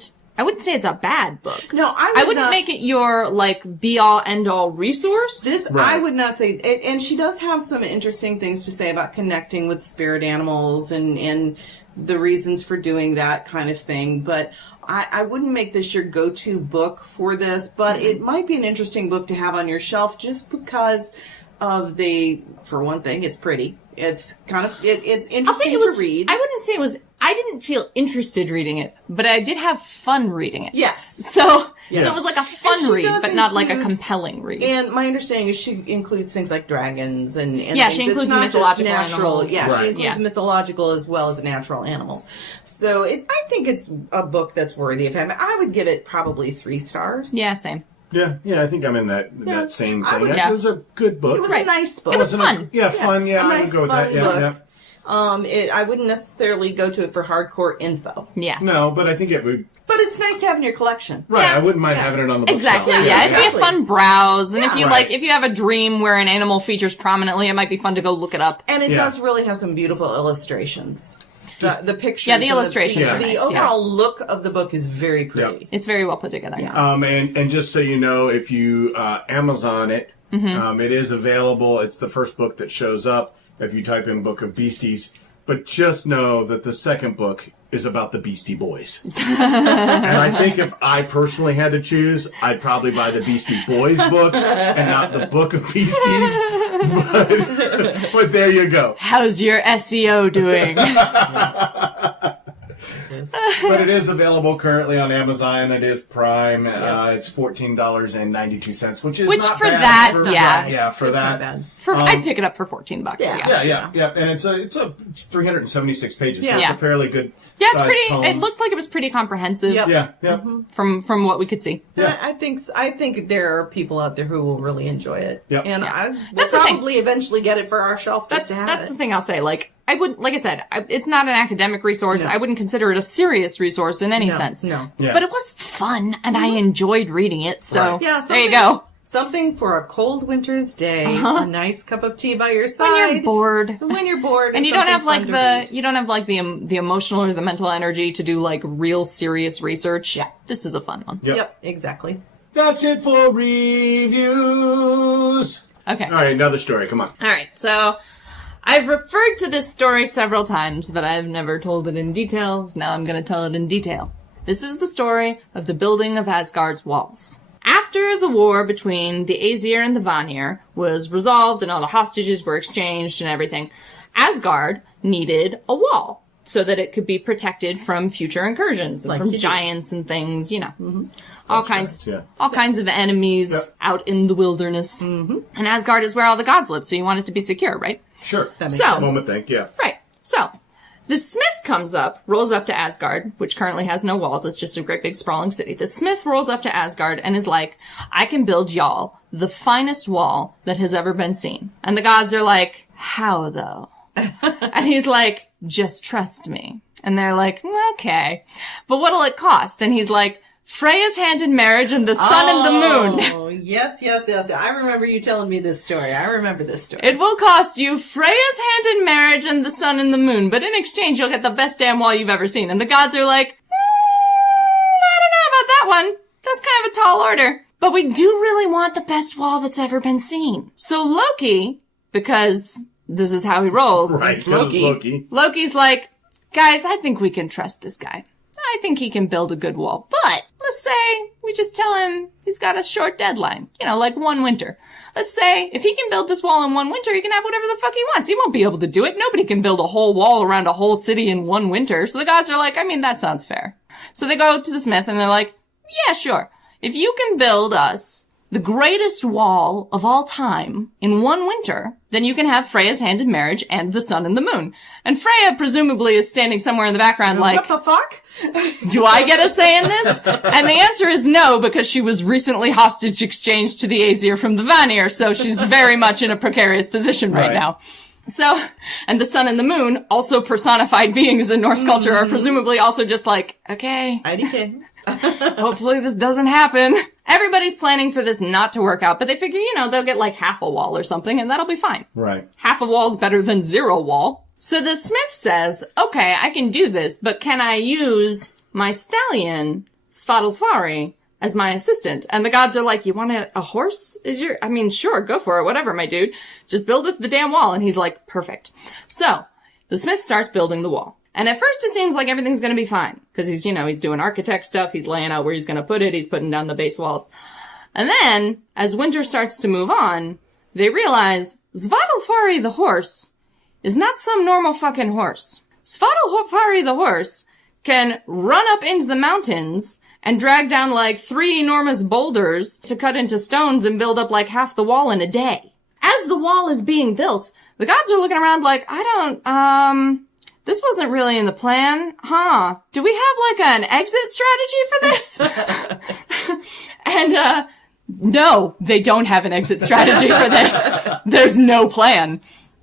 say it's a bad book. No, I wouldn't make it your, like, be-all, end-all resource. I would not say, and she does have some interesting things to say about connecting with spirit animals and the reasons for doing that kind of thing, but I wouldn't make this your go-to book for this, but it might be an interesting book to have on your shelf just because of for one thing, it's pretty. It's kind of, it's interesting to read. I wouldn't say it was, I didn't feel interested reading it, but I did have fun reading it. Yes. So it was like a fun read, but not like a compelling read. And my understanding is she includes things like dragons and yeah, she includes mythological animals. Yeah, she includes mythological as well as natural animals. So I think it's a book that's worthy of having. I would give it probably 3 stars. Yeah, same. Yeah, I think I'm in that same thing. Would, It was a good book. It was a nice book. It was fun. Fun. Yeah, I would go with that. Yeah. I wouldn't necessarily go to it for hardcore info. Yeah. No, but I think it would... But it's nice to have in your collection. Right, Yeah. I wouldn't mind having it on the bookshelf. Exactly, yeah. It'd exactly. be a fun browse. And if you Right. if you have a dream where an animal features prominently, it might be fun to go look it up. And it does really have some beautiful illustrations. The pictures. Yeah, the illustrations are The nice, overall look of the book is very pretty. It's very well put together. Yeah. And just so you know, if you Amazon it, it is available. It's the first book that shows up if you type in Book of Beasties. But just know that the second book is about the Beastie Boys. And I think if I personally had to choose, I'd probably buy the Beastie Boys book and not the Book of Beasties. But there you go. How's your SEO doing? But it is available currently on Amazon. It is Prime. It's $14.92, which is not for bad. that, for, yeah. Yeah, for It's that. not bad. I'd pick it up for $14. Yeah. And it's 376 pages. So Yeah. it's a fairly good Yeah, it's sized pretty. tome. It looked like it was pretty comprehensive. Yep. Yeah. From what we could see. Yeah. I think there are people out there who will really enjoy it. Yep. And Yeah. I will That's the thing. probably eventually get it for our shelf just to have That's it. the thing I'll say. Like I said, it's not an academic resource. No. I wouldn't consider it a serious resource in any No, sense. no. Yeah. But it was fun, and I enjoyed reading it. So Right. Yeah, there you go. Something for a cold winter's day. A nice cup of tea by your side. When you're bored. When you're bored. And it's you don't have something like fun to read. you don't have like the emotional or the mental energy to do like real serious research. Yeah. This is a fun one. Yep, exactly. That's it for reviews. Okay. All right, another story. Come on. All right. So I've referred to this story several times, but I've never told it in detail. Now I'm going to tell it in detail. This is the story of the building of Asgard's walls. After the war between the Aesir and the Vanir was resolved and all the hostages were exchanged and everything, Asgard needed a wall so that it could be protected from future incursions and Like from you do. giants and things, you know. All kinds yeah. all kinds of enemies Yep. out in the wilderness. And Asgard is where all the gods live, so you want it to be secure, right? Sure. That makes So- sense. Moment, think. Yeah. Right. So, the smith comes up, rolls up to Asgard, which currently has no walls. It's just a great big sprawling city. The smith rolls up to Asgard and is like, I can build y'all the finest wall that has ever been seen. And the gods are like, how though? And he's like, just trust me. And they're like, okay. But what'll it cost? And he's like, Freya's hand in marriage and the sun and the moon. Oh, yes. I remember you telling me this story. I remember this story. It will cost you Freya's hand in marriage and the sun and the moon, but in exchange you'll get the best damn wall you've ever seen. And the gods are like, I don't know about that one. That's kind of a tall order. But we do really want the best wall that's ever been seen. So Loki, because this is how he rolls, Right, because it's Loki. Loki's like, guys, I think we can trust this guy. I think he can build a good wall. But let's say we just tell him he's got a short deadline. You know, like 1 winter. Let's say if he can build this wall in 1 winter, he can have whatever the fuck he wants. He won't be able to do it. Nobody can build a whole wall around a whole city in 1 winter. So the gods are like, I mean, that sounds fair. So they go to the smith and they're like, yeah, sure. If you can build us the greatest wall of all time in 1 winter, then you can have Freya's hand in marriage and the sun and the moon. And Freya presumably is standing somewhere in the background like, what the fuck? do I get a say in this? And the answer is no, because she was recently hostage exchanged to the Aesir from the Vanir, so she's very much in a precarious position right now. So, and the sun and the moon, also personified beings in Norse culture, are presumably also just like, okay, IDK. hopefully this doesn't happen. Everybody's planning for this not to work out, but they figure, you know, they'll get like half a wall or something, and that'll be fine. Right. Half a wall's better than 0 wall. So the smith says, okay, I can do this, but can I use my stallion, Svadilfari, as my assistant? And the gods are like, you want a horse? Sure, go for it, whatever, my dude. Just build us the damn wall. And he's like, perfect. So, the smith starts building the wall. And at first it seems like everything's gonna be fine. Cause he's doing architect stuff, he's laying out where he's gonna put it, he's putting down the base walls. And then, as winter starts to move on, they realize Svadilfari the horse is not some normal fucking horse. Svadilfari the horse can run up into the mountains and drag down like 3 enormous boulders to cut into stones and build up like half the wall in a day. As the wall is being built, the gods are looking around like, this wasn't really in the plan, huh? Do we have like an exit strategy for this? And, no, they don't have an exit strategy for this. There's no plan.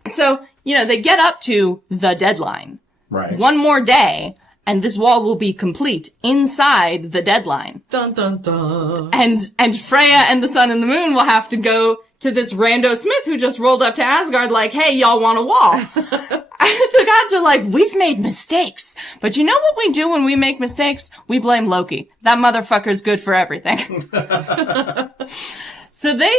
So, they get up to the deadline. Right. One more day, and this wall will be complete inside the deadline. Dun, dun, dun. And Freya and the sun and the moon will have to go to this rando smith who just rolled up to Asgard like, hey, y'all want a wall? The gods are like, we've made mistakes. But you know what we do when we make mistakes? We blame Loki. That motherfucker's good for everything. So they,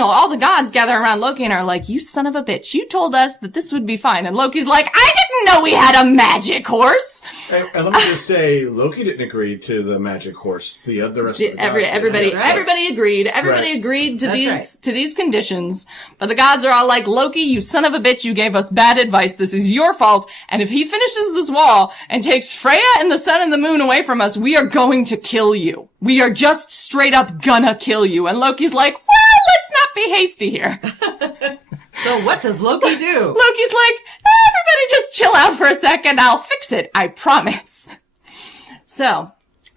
all the gods gather around Loki and are like, you son of a bitch, you told us that this would be fine. And Loki's like, I didn't know we had a magic horse. And let me just say, Loki didn't agree to the magic horse. The rest of the gods Everybody agreed. Everybody agreed to these conditions. But the gods are all like, Loki, you son of a bitch, you gave us bad advice. This is your fault. And if he finishes this wall and takes Freya and the sun and the moon away from us, we are going to kill you. We are just straight up gonna kill you. And Loki's like, well, let's not be hasty here. So what does Loki do? Loki's like, everybody just chill out for a second. I'll fix it. I promise. So,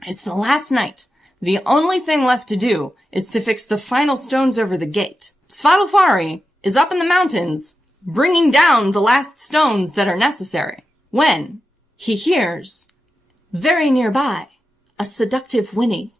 it's the last night. The only thing left to do is to fix the final stones over the gate. Svadilfari is up in the mountains, bringing down the last stones that are necessary, when he hears, very nearby, a seductive whinny.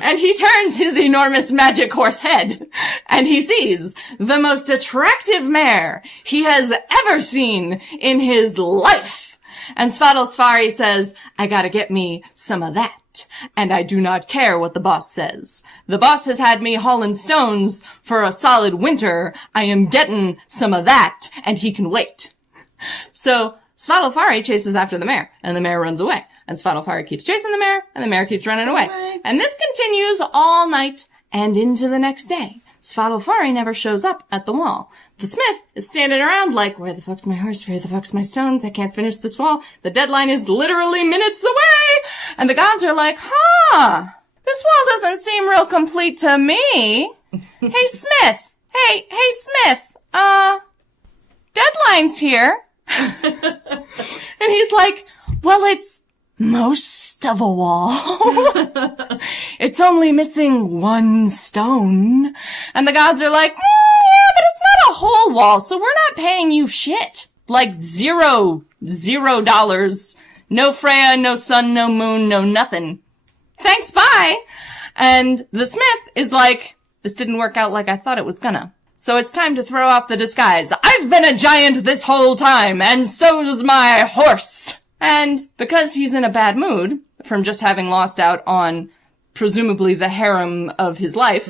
And he turns his enormous magic horse head, and he sees the most attractive mare he has ever seen in his life. And Svadilfari says, I gotta get me some of that. And I do not care what the boss says. The boss has had me hauling stones for a solid winter. I am getting some of that, and he can wait. So Svadilfari chases after the mare, and the mare runs away. And Svadilfari keeps chasing the mare, and the mare keeps running away. And this continues all night and into the next day. Svadilfari never shows up at the wall. The smith is standing around like, where the fuck's my horse? Where the fuck's my stones? I can't finish this wall. The deadline is literally minutes away. And the gods are like, this wall doesn't seem real complete to me. Hey, Smith. Hey, Smith. Deadline's here. And he's like, well, it's most of a wall. It's only missing one stone. And the gods are like, yeah, but it's not a whole wall, so we're not paying you shit. Like $0. No Freya, no sun, no moon, no nothing. Thanks, bye. And the smith is like, this didn't work out like I thought it was gonna. So it's time to throw off the disguise. I've been a giant this whole time, and so's my horse. And because he's in a bad mood from just having lost out on presumably the harem of his life,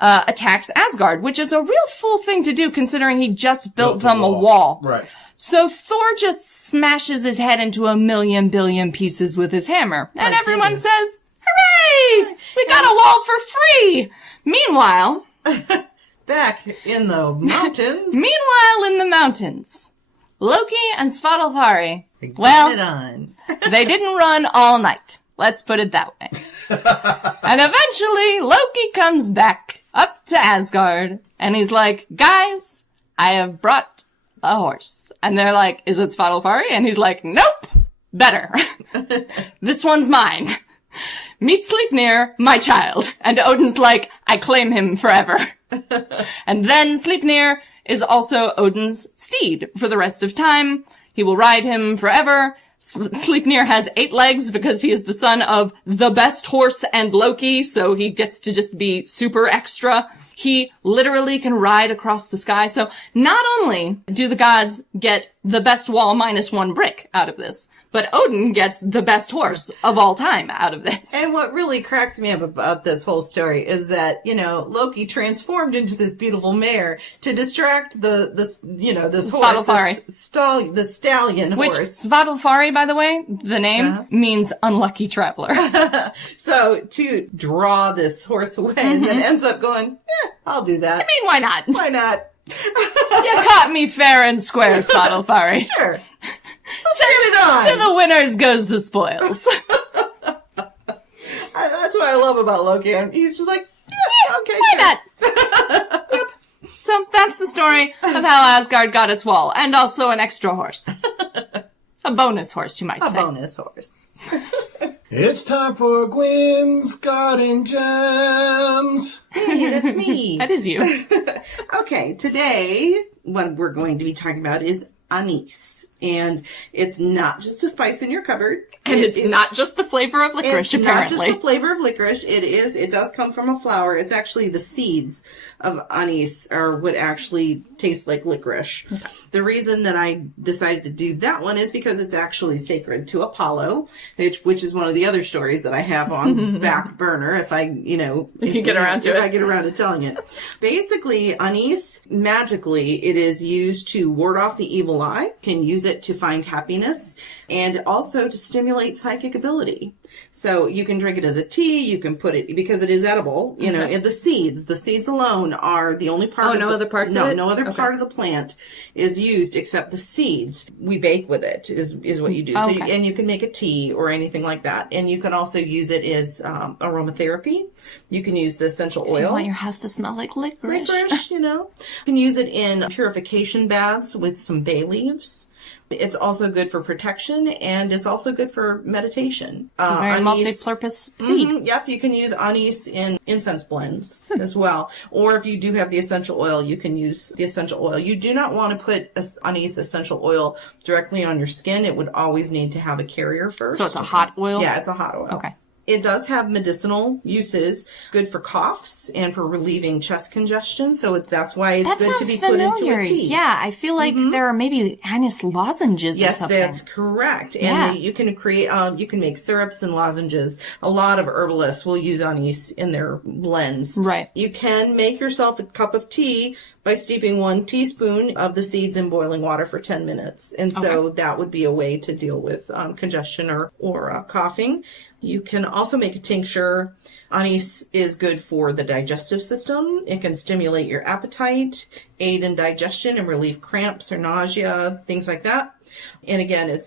attacks Asgard, which is a real fool thing to do considering he just built them a wall. Right. So Thor just smashes his head into a million billion pieces with his hammer. And everyone says, hooray! We got a wall for free! Meanwhile... Back in the mountains. Loki and Svadilfari, They didn't run all night. Let's put it that way. And eventually, Loki comes back up to Asgard, and he's like, guys, I have brought a horse. And they're like, is it Svadilfari? And he's like, nope, better. This one's mine. Meet Sleipnir, my child. And Odin's like, I claim him forever. And then Sleipnir is also Odin's steed for the rest of time. He will ride him forever. Sleipnir has 8 legs because he is the son of the best horse and Loki, so he gets to just be super extra. He literally can ride across the sky. So not only do the gods get the best wall minus 1 brick out of this, but Odin gets the best horse of all time out of this. And what really cracks me up about this whole story is that, Loki transformed into this beautiful mare to distract this horse, the stallion Which, horse. Svadilfari, by the way, the name means unlucky traveler. So to draw this horse away and then ends up going, I'll do that. I mean, why not? Why not? You caught me fair and square, Svadilfari. Sure. Let's get it on. To the winners goes the spoils. That's what I love about Loki. He's just like, okay, why sure. not? Yep. So that's the story of how Asgard got its wall, and also an extra horse. A bonus horse, you might say. A bonus horse. It's time for Gwyn's Garden Gems. Hey, that's me. That is you. Okay, today what we're going to be talking about is anise. And it's not just a spice in your cupboard. And it's not just the flavor of licorice, apparently. It's not just the flavor of licorice. It does come from a flower. It's actually the seeds of anise are what actually taste like licorice. Okay. The reason that I decided to do that one is because it's actually sacred to Apollo, which is one of the other stories that I have on back burner if you get around to telling it. Basically, anise, magically, it is used to ward off the evil eye. You can use it to find happiness and also to stimulate psychic ability. So you can drink it as a tea, you can put it, because it is edible, and the seeds alone are the only part of no other parts of it? No other part of the plant is used except the seeds. We bake with it is what you do. So and you can make a tea or anything like that. And you can also use it as aromatherapy. You can use the essential oil. You want your house to smell like licorice. You can use it in purification baths with some bay leaves. It's also good for protection, and it's also good for meditation. It's a very multi-purpose seed. Yep, you can use anise in incense blends as well. Or if you do have the essential oil, you can use the essential oil. You do not want to put anise essential oil directly on your skin. It would always need to have a carrier first. So it's a hot oil? Yeah, it's a hot oil. Okay. It does have medicinal uses, good for coughs and for relieving chest congestion. So that's why it's good to be put into a tea. Yeah, I feel like there are maybe anise lozenges or something. Yes, that's correct. And you can create, you can make syrups and lozenges. A lot of herbalists will use anise in their blends. Right. You can make yourself a cup of tea by steeping 1 teaspoon of the seeds in boiling water for 10 minutes. And so that would be a way to deal with congestion or coughing. You can also make a tincture. Anise is good for the digestive system. It can stimulate your appetite, aid in digestion, and relieve cramps or nausea, things like that. And again,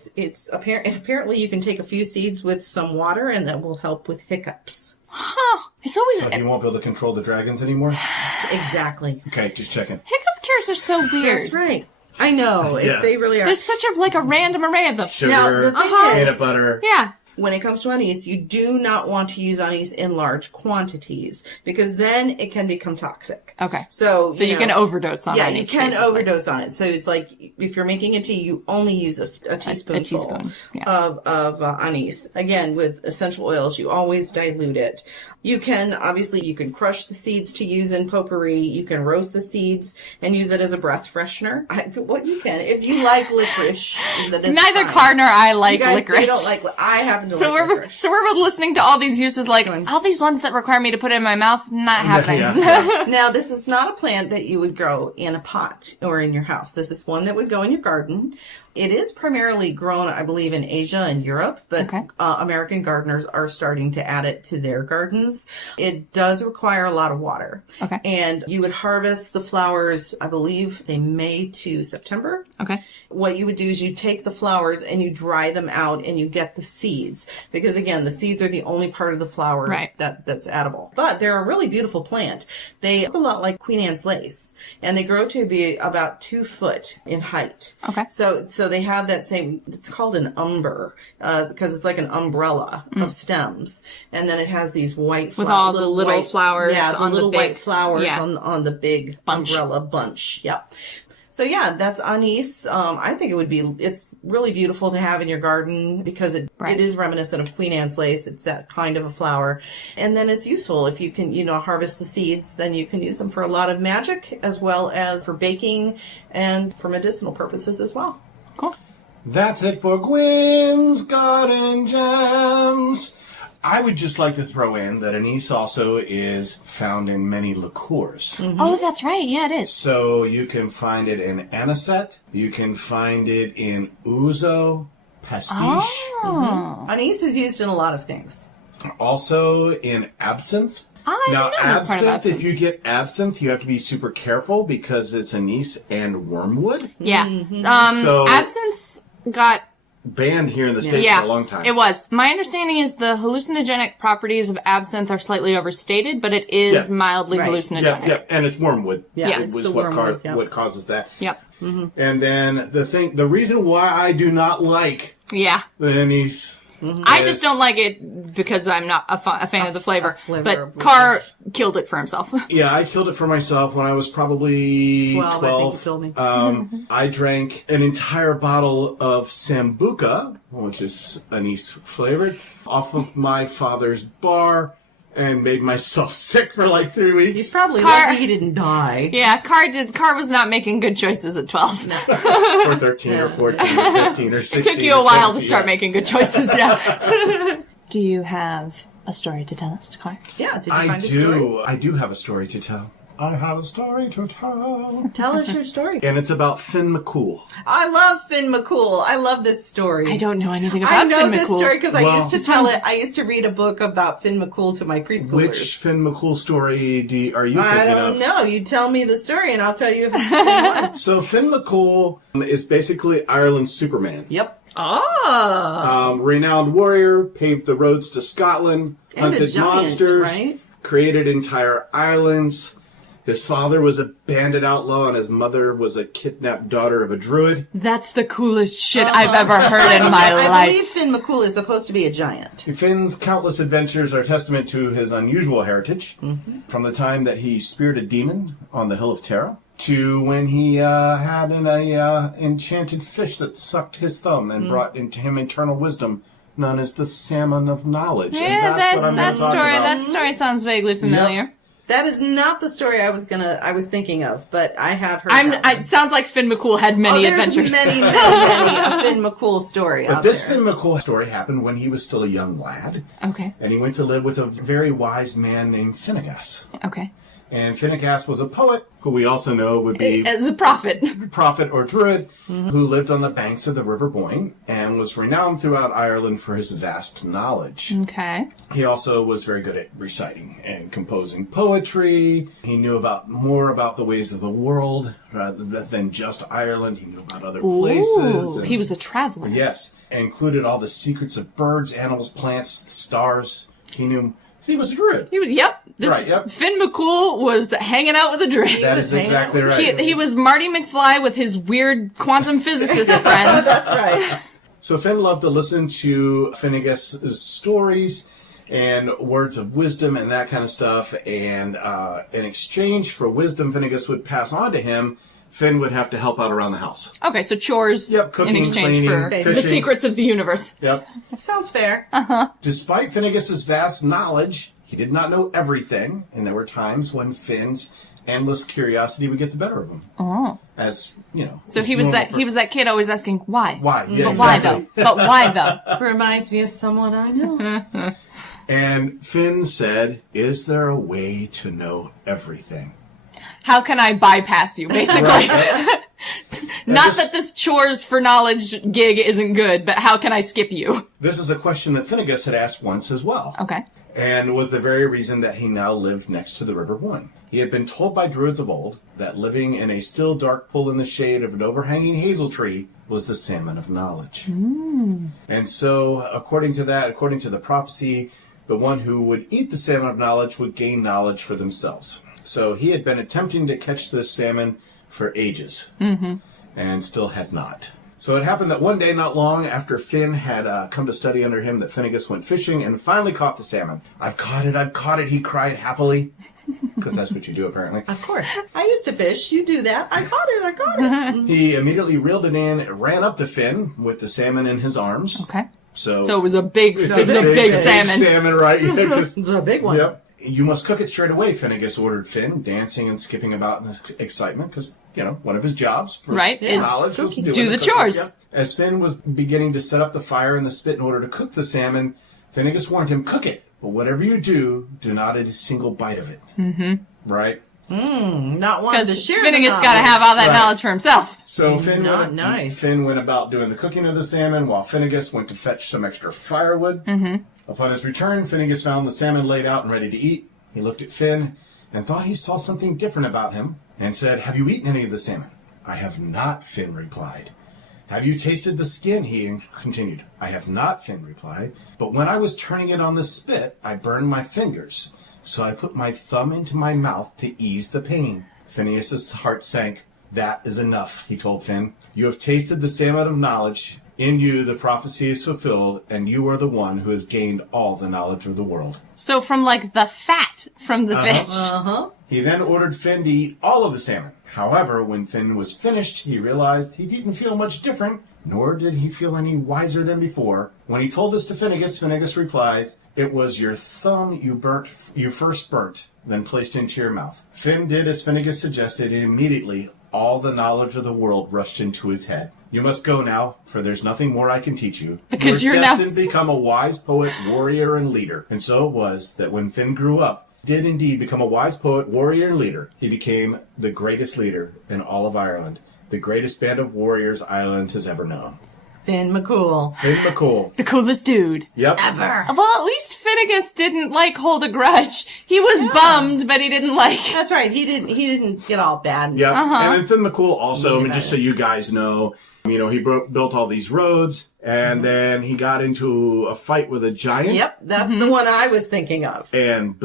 apparently you can take a few seeds with some water, and that will help with hiccups. Huh. It's always... So you won't be able to control the dragons anymore? Exactly. Okay, just checking. Hiccup cures are so weird. That's right. I know. They really are. There's such a random array of them. Sugar, now, the thing is, peanut butter. Yeah. When it comes to anise, you do not want to use anise in large quantities because then it can become toxic. Okay. So you can overdose on you anise. can basically. overdose on it. So it's like if you're making a tea, you only use a teaspoonful of anise. Again, with essential oils, you always dilute it. You can crush the seeds to use in potpourri. You can roast the seeds and use it as a breath freshener. You can if you like licorice. Neither Carr nor I like licorice. They don't like. I happen to So like licorice. So we're both listening to all these uses, like all these ones that require me to put it in my mouth. Not happening. Now, this is not a plant that you would grow in a pot or in your house. This is one that would go in your garden. It is primarily grown, I believe, in Asia and Europe, but American gardeners are starting to add it to their gardens. It does require a lot of water. Okay. And you would harvest the flowers, I believe, say May to September. Okay. What you would do is you take the flowers and you dry them out and you get the seeds. Because again, the seeds are the only part of the flower that's edible. But they're a really beautiful plant. They look a lot like Queen Anne's lace. And they grow to be about 2 foot in height. Okay. So they have that same, it's called an umber, because it's like an umbrella of stems. And then it has these white with all the little white flowers on the little big, white flowers on the big umbrella bunch. Yep. So that's anise. I think it's really beautiful to have in your garden because it is reminiscent of Queen Anne's lace. It's that kind of a flower. And then it's useful if you can, harvest the seeds, then you can use them for a lot of magic as well as for baking and for medicinal purposes as well. Cool. That's it for Gwyn's Garden Gems. I would just like to throw in that anise also is found in many liqueurs. Mm-hmm. Oh, that's right. Yeah, it is. So you can find it in anisette. You can find it in ouzo, pastiche. Oh. Anise is used in a lot of things. Also in absinthe. Now, absinthe, if you get absinthe, you have to be super careful because it's anise and wormwood. Yeah. So absinthe got banned here in the States for a long time. It was. My understanding is the hallucinogenic properties of absinthe are slightly overstated, but it is mildly hallucinogenic. Yeah, and it's wormwood. Yeah, it's what causes that. Yep. Mm-hmm. And then the reason why I do not like the anise I just don't like it because I'm not a fan of the flavor. But of Carr killed it for himself. Yeah, I killed it for myself when I was probably 12. I think you told me. I drank an entire bottle of Sambuca, which is anise flavored, off of my father's bar, and made myself sick for like 3 weeks. He's probably lucky he didn't die. Yeah, Carr was not making good choices at 12. Or 13 or 14 or 15 or 16. It took you a while to start making good choices, yeah. Do you have a story to tell us, Carr? Yeah, did you find a story? I do have a story to tell. I have a story to tell. Tell us your story. And it's about Finn McCool. I love Finn McCool. I love this story. I don't know anything about Finn McCool. I know this story because I used to tell it. I used to read a book about Finn McCool to my preschoolers. Which Finn McCool story are you thinking of? I don't know. You tell me the story and I'll tell you if it's the same one. So Finn McCool is basically Ireland's Superman. Yep. Oh. Renowned warrior, paved the roads to Scotland, And hunted a giant, monsters, right? created entire islands. His father was a bandit outlaw and his mother was a kidnapped daughter of a druid. That's the coolest shit I've ever heard in my life. I believe Finn McCool is supposed to be a giant. Finn's countless adventures are testament to his unusual heritage, from the time that he speared a demon on the Hill of Terror, to when he had an enchanted fish that sucked his thumb and brought into him eternal wisdom, known as the Salmon of Knowledge. Yeah, that story sounds vaguely familiar. Yep. That is not the story I was thinking of, but I have heard that one. It sounds like Finn McCool had many adventures. There's many a Finn McCool story But out this there. Finn McCool story happened when he was still a young lad. Okay. And he went to live with a very wise man named Finnegas. Okay. And Finnegas was a poet, who we also know would be As a prophet. prophet or druid, who lived on the banks of the River Boyne and was renowned throughout Ireland for his vast knowledge. Okay. He also was very good at reciting and composing poetry. He knew more about the ways of the world rather than just Ireland. He knew about other places. He was the traveler. Yes. Included all the secrets of birds, animals, plants, stars. He was a druid. Yep. Finn McCool was hanging out with a druid. That is exactly right. He was Marty McFly with his weird quantum physicist friend. That's right. So Finn loved to listen to Finnegas' stories and words of wisdom and that kind of stuff. And in exchange for wisdom Finnegas would pass on to him, Finn would have to help out around the house. Okay, so chores cooking, in exchange cleaning, for fishing. the secrets of the universe. Yep. Sounds fair. Despite Finnegas' vast knowledge, he did not know everything, and there were times when Finn's endless curiosity would get the better of him. Oh. As, you know. So he was that kid always asking, why? Why? Yeah, but exactly. why though? Reminds me of someone I know. And Finn said, "Is there a way to know everything?" How can I bypass you, basically? Not that this chores for knowledge gig isn't good, but how can I skip you? This is a question that Finnegas had asked once as well. Okay. And was the very reason that he now lived next to the River Boyne. He had been told by druids of old that living in a still dark pool in the shade of an overhanging hazel tree was the salmon of knowledge. And so, according to the prophecy, the one who would eat the salmon of knowledge would gain knowledge for themselves. So he had been attempting to catch this salmon for ages, and still had not. So it happened that one day, not long after Finn had come to study under him, that Finnegas went fishing and finally caught the salmon. I've caught it, he cried happily. Because that's what you do, apparently. Of course. I used to fish. You do that. I caught it. He immediately reeled it in, ran up to Finn with the salmon in his arms. Okay. So it was a big salmon. Big salmon, right? It's a big one. Yep. You must cook it straight away, Finnegas ordered Finn, dancing and skipping about in excitement, because, one of his jobs for knowledge was do the chores. Yep. As Finn was beginning to set up the fire in the spit in order to cook the salmon, Finnegas warned him, "Cook it, but whatever you do not eat a single bite of it." Right? Not one to Because share. Finnegas got to have all that knowledge for himself. So Finn went about doing the cooking of the salmon, while Finnegas went to fetch some extra firewood. Upon his return, Finnegas found the salmon laid out and ready to eat. He looked at Finn and thought he saw something different about him, and said, "Have you eaten any of the salmon?" "I have not," Finn replied. "Have you tasted the skin?" he continued. "I have not," Finn replied. "But when I was turning it on the spit, I burned my fingers. So I put my thumb into my mouth to ease the pain." Phineas's heart sank. "That is enough," he told Finn. "You have tasted the salmon of knowledge. In you, the prophecy is fulfilled, and you are the one who has gained all the knowledge of the world. So from like the fat from the fish. He then ordered Finn to eat all of the salmon. However, when Finn was finished, he realized he didn't feel much different, nor did he feel any wiser than before. When he told this to Finnegas, Finnegas replied, "It was your thumb you first burnt, then placed into your mouth." Finn did as Finnegas suggested, and immediately all the knowledge of the world rushed into his head. "You must go now, for there's nothing more I can teach you. Because you're destined now to become a wise poet, warrior, and leader." And so it was that when Finn grew up, did indeed become a wise poet, warrior, and leader. He became the greatest leader in all of Ireland, the greatest band of warriors Ireland has ever known. Finn McCool. Finn McCool. The coolest dude. Yep. Ever. Well, at least Finnegas didn't hold a grudge. He was bummed, but he didn't That's right. He didn't get all bad. Yep. And then Finn McCool also, I mean, just so you guys know, he built all these roads, and then he got into a fight with a giant. Yep, that's the one I was thinking of. And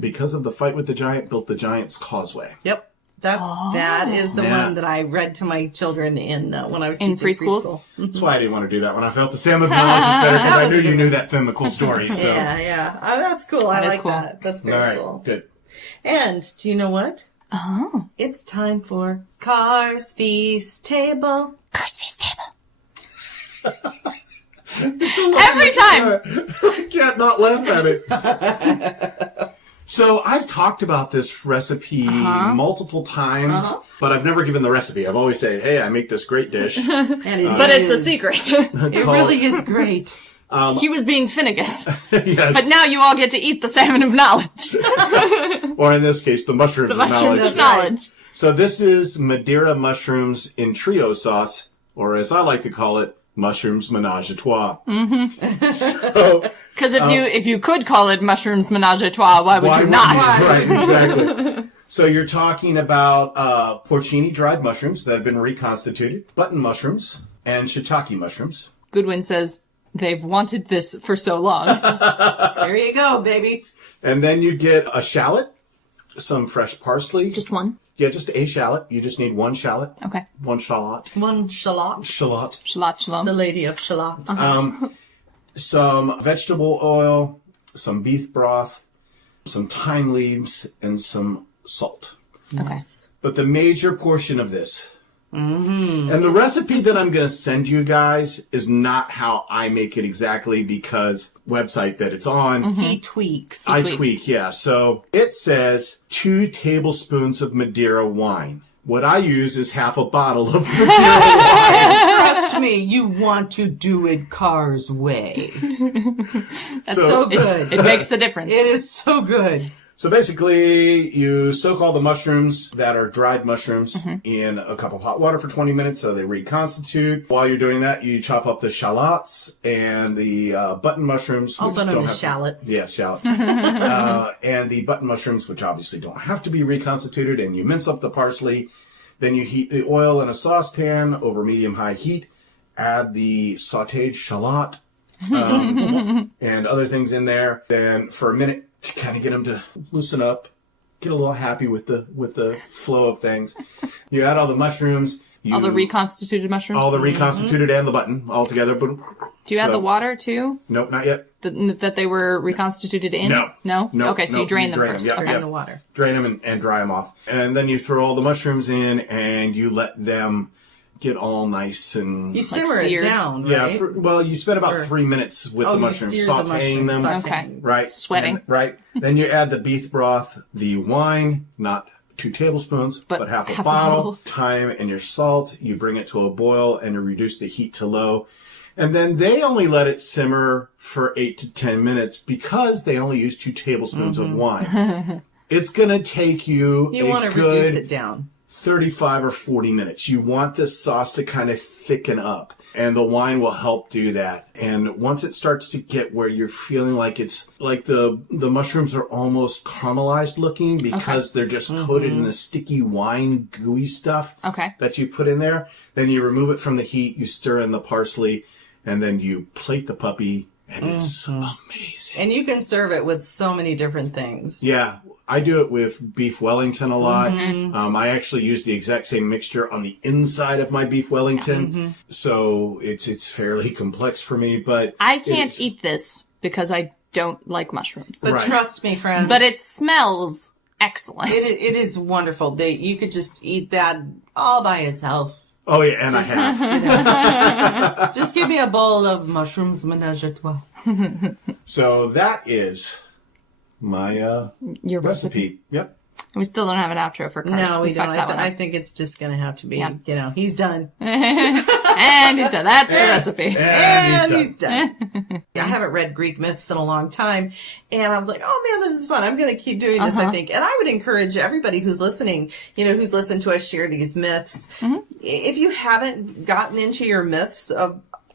because of the fight with the giant, built the Giant's Causeway. Yep. That is the one that I read to my children when I was teaching preschool. That's why I didn't want to do that one. I felt the salmon knowledge was better because I knew you knew that Finn McCool story. So. Yeah. Oh, that's cool. I like that. That's very cool. Good. And do you know what? Oh. It's time for Car's Feast Table. Car's Feast Table. Every time. I can't not laugh at it. So I've talked about this recipe multiple times, but I've never given the recipe. I've always said, "Hey, I make this great dish." But it's a secret. It really is great. He was being Finnegas. Yes. But now you all get to eat the salmon of knowledge. Or in this case, the mushrooms of knowledge. Mushrooms of knowledge. So this is Madeira mushrooms in trio sauce, or as I like to call it, mushrooms menage a trois. Because if you could call it mushrooms menage a trois, why would you not? Right, exactly. So you're talking about porcini dried mushrooms that have been reconstituted, button mushrooms, and shiitake mushrooms. Gwyn says they've wanted this for so long. There you go, baby. And then you get a shallot, some fresh parsley. Just one? Yeah, just a shallot. You just need one shallot. Okay. One shallot. One shallot. Shallot. Shallot, shalom. The lady of shallot. Some vegetable oil, some beef broth, some thyme leaves, and some salt. Okay. But the major portion of this, and the recipe that I'm going to send you guys is not how I make it exactly because website that it's on. He tweaks. I tweak, yeah. So it says 2 tablespoons of Madeira wine. What I use is half a bottle of Madeira wine. Trust me, you want to do it Car's way. That's so good. It makes the difference. It is so good. So basically, you soak all the mushrooms that are dried mushrooms in a cup of hot water for 20 minutes so they reconstitute. While you're doing that, you chop up the shallots and the button mushrooms. Also known as shallots. Yeah, shallots. And the button mushrooms, which obviously don't have to be reconstituted. And you mince up the parsley. Then you heat the oil in a saucepan over medium-high heat. Add the sautéed shallot and other things in there. Then for a minute, to kind of get them to loosen up, get a little happy with the flow of things. You add all the mushrooms. All the reconstituted mushrooms? All the reconstituted and the button all together. Do you add the water too? Nope, not yet. That they were reconstituted in? No. Okay, so you drain them first. Yep, Drain the water. Drain them and dry them off. And then you throw all the mushrooms in and you let them get all nice and... You simmer it down, right? Yeah, you spend about 3 minutes with the mushrooms, sauteing them. Okay. Right. Sweating. Right. Then you add the beef broth, the wine, not 2 tablespoons, but half a bottle, thyme and your salt. You bring it to a boil and you reduce the heat to low. And then they only let it simmer for 8 to 10 minutes because they only use 2 tablespoons of wine. It's going to take you want to reduce it down. 35 or 40 minutes. You want this sauce to kind of thicken up, and the wine will help do that. And once it starts to get where you're feeling like it's like the mushrooms are almost caramelized looking because they're just coated in the sticky wine gooey stuff that you put in there, then you remove it from the heat, you stir in the parsley, and then you plate the puppy And it's amazing. And you can serve it with so many different things. Yeah. I do it with beef Wellington a lot. I actually use the exact same mixture on the inside of my beef Wellington. So it's fairly complex for me, but I can't eat this because I don't like mushrooms. But trust me, friends. But it smells excellent. It is wonderful. You could just eat that all by itself. Oh, yeah, and I have. Just give me a bowl of mushrooms menage a trois. So that is my Your recipe. Yep. We still don't have an outro for Cars. No, we don't. fucked that one I up. think it's just going to have to be, he's done. And he's done. That's the recipe. And he's done. I haven't read Greek myths in a long time. And I was like, oh man, this is fun. I'm going to keep doing this, I think. And I would encourage everybody who's listening, who's listened to us share these myths. If you haven't gotten into your myths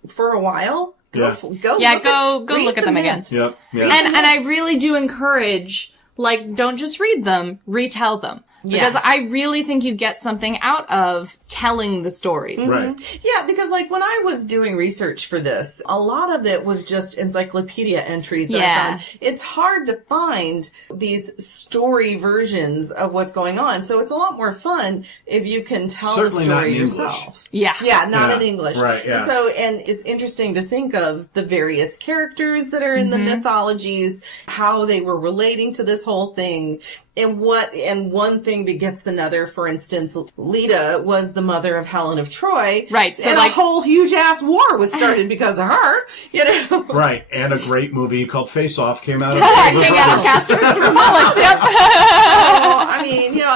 for a while, go look at them again. Yep. Yeah. And I really do encourage, don't just read them, retell them. Because I really think you get something out of telling the stories. Right. Yeah, because when I was doing research for this, a lot of it was just encyclopedia entries that I found. It's hard to find these story versions of what's going on. So it's a lot more fun if you can tell Certainly the not story in yourself. English. Yeah, not in English. Right, yeah. And it's interesting to think of the various characters that are in the mythologies, how they were relating to this whole thing. And one thing begets another. For instance, Leda was the mother of Helen of Troy. Right. So and a whole huge ass war was started because of her, Right. And a great movie called Face Off came out of Came out of Castor Republics, yep.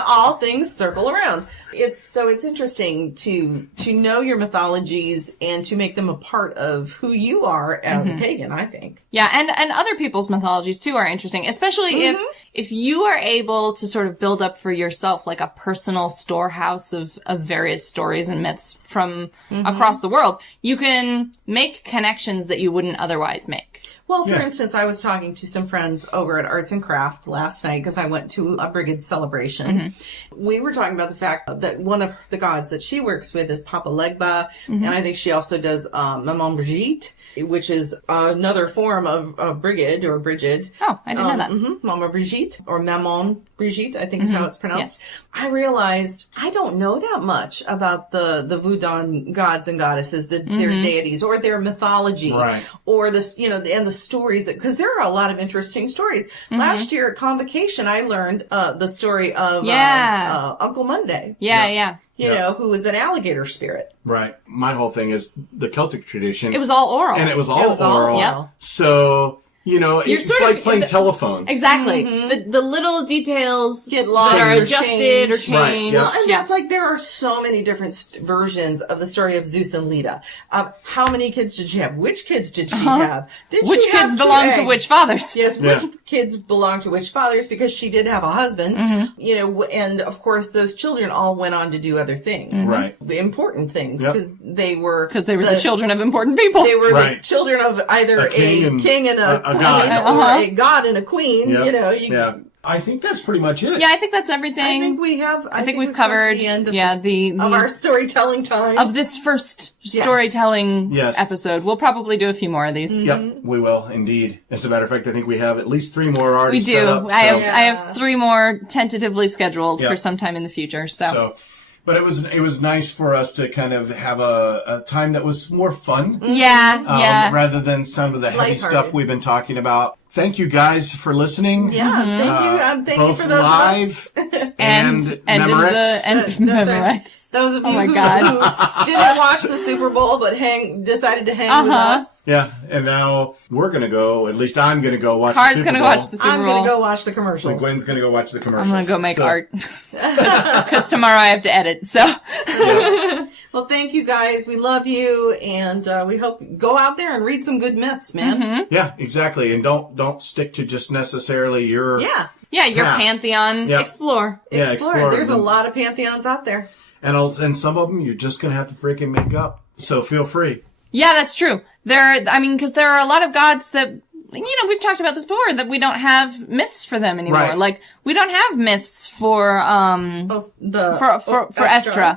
All things circle around. It's interesting to know your mythologies and to make them a part of who you are as a pagan, I think. Yeah, and other people's mythologies too are interesting, especially if you are able to sort of build up for yourself a personal storehouse of various stories and myths from across the world. You can make connections that you wouldn't otherwise make. Well, for instance, I was talking to some friends over at Arts and Craft last night because I went to a brigade celebration. We were talking about the fact that one of the gods that she works with is Papa Legba, and I think she also does Maman Brigitte, which is another form of brigade or Brigid. Oh, I didn't know that. Mama Brigitte or Maman Brigitte, I think is how it's pronounced. Yeah. I realized I don't know that much about the Voodoo gods and goddesses, their deities or their mythology, or this, and the stories because there are a lot of interesting stories. Last year at Convocation, I learned the story of Uncle Monday. Who was an alligator spirit. Right. My whole thing is the Celtic tradition. It was all oral. And it was all oral. Yep. So, it's like playing telephone. Exactly. The little details get lost that are adjusted or changed. Right, yeah. Well, and that's there are so many different versions of the story of Zeus and Leda. How many kids did she have? Which kids did she have? Which kids belong to which fathers? Yes, which kids belong to which fathers because she did have a husband. And of course those children all went on to do other things. Right. Important things because they were the children of important people. They were the children of either a king and a queen or a god and a queen. Yep. I think that's pretty much it. Yeah, I think that's everything. I think we have. I think we've covered the end of of our storytelling time of this first storytelling episode. We'll probably do a few more of these. Yep, we will indeed. As a matter of fact, I think we have at least 3 more already. We do. Set up, I have 3 more tentatively scheduled for sometime in the future. But it was nice for us to kind of have a time that was more fun. Rather than some of the heavy stuff we've been talking about. Thank you guys for listening. Yeah, thank you for those live and Memorex. Those of you who didn't watch the Super Bowl but decided to hang with us. Yeah, and now we're going to go, at least I'm going to go watch Car's the Super Bowl. Car's going to watch the Super Bowl. I'm going to go watch the commercials. So Gwyn's going to go watch the commercials. I'm going to go make art. Because tomorrow I have to edit, so. Well, thank you guys. We love you, and we hope go out there and read some good myths, man. Yeah, exactly. And don't stick to just necessarily your your pantheon. Yep. Explore. There's a lot of pantheons out there. And some of them you're just going to have to freaking make up. So feel free. Yeah, that's true. Because there are a lot of gods that, we've talked about this before, that we don't have myths for them anymore. Right. Like, we don't have myths for Estra.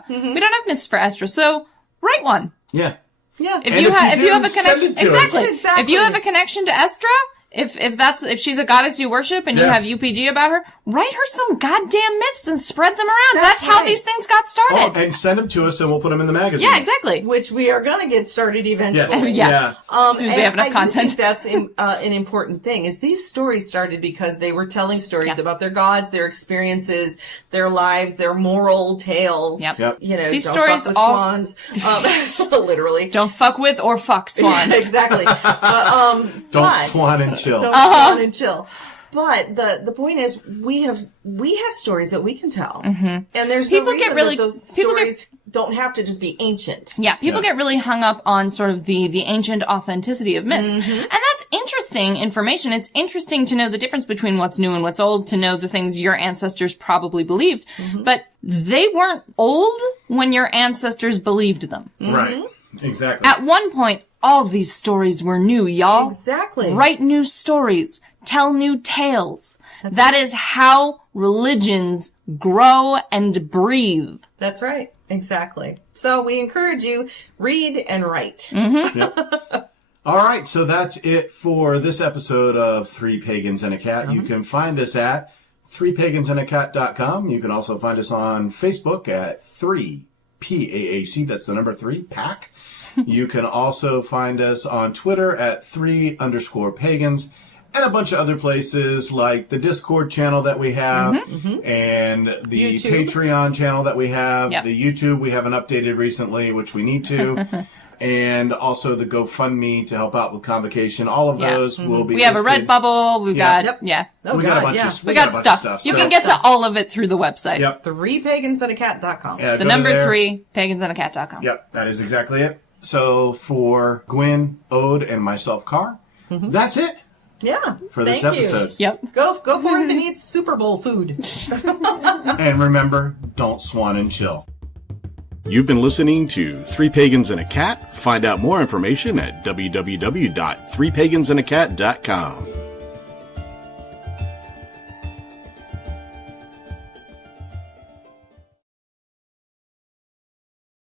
Mm-hmm. We don't have myths for Estra. So, write one. Yeah. Yeah. If you have a send connection, it to us. exactly. If you have a connection to Estra, if she's a goddess you worship and you have UPG about her, write her some goddamn myths and spread them around. That's how these things got started. And send them to us and we'll put them in the magazine. Yeah, exactly. Which we are going to get started eventually. Yeah. As soon as we have enough content. I think that's an important thing, is these stories started because they were telling stories about their gods, their experiences, their lives, their moral tales. Yep. You know, These don't stories fuck with all swans. Literally. Don't fuck with or fuck swans. Yeah, exactly. Don't swan and chill. Don't swan and chill. But the point is, we have stories that we can tell, and there's People no reason get really- that those people stories don't have to just be ancient. Yeah, people get really hung up on sort of the ancient authenticity of myths. And that's interesting information. It's interesting to know the difference between what's new and what's old, to know the things your ancestors probably believed. But they weren't old when your ancestors believed them. Right. Exactly. At one point, all these stories were new, y'all. Exactly. Write new stories. Tell new tales. That is how religions grow and breathe. That's right. Exactly. So we encourage you, read and write. All right, so that's it for this episode of Three Pagans and a Cat. You can find us at threepagansandacat.com. You can also find us on Facebook at 3PAAC. That's the number 3, PAC. You can also find us on Twitter at 3_pagans. And a bunch of other places like the Discord channel that we have and the YouTube. Patreon channel that we have. Yep. The YouTube we haven't updated recently, which we need to. And also the GoFundMe to help out with Convocation. All of those will be We have a listed. Redbubble. We've got, Oh, We got a God, bunch yeah. of we got a bunch of stuff. You so- can get to all of it through the website. Yep. 3pagansandacat.com. Yeah, The go to number there. 3, pagansandacat.com. Yep, that is exactly it. So for Gwyn, Ode, and myself, Carr, that's it Yeah. for this Thank you. episode. Yep. Go forth and eat Super Bowl food. And remember, don't swan and chill. You've been listening to Three Pagans and a Cat. Find out more information at www.threepagansandacat.com.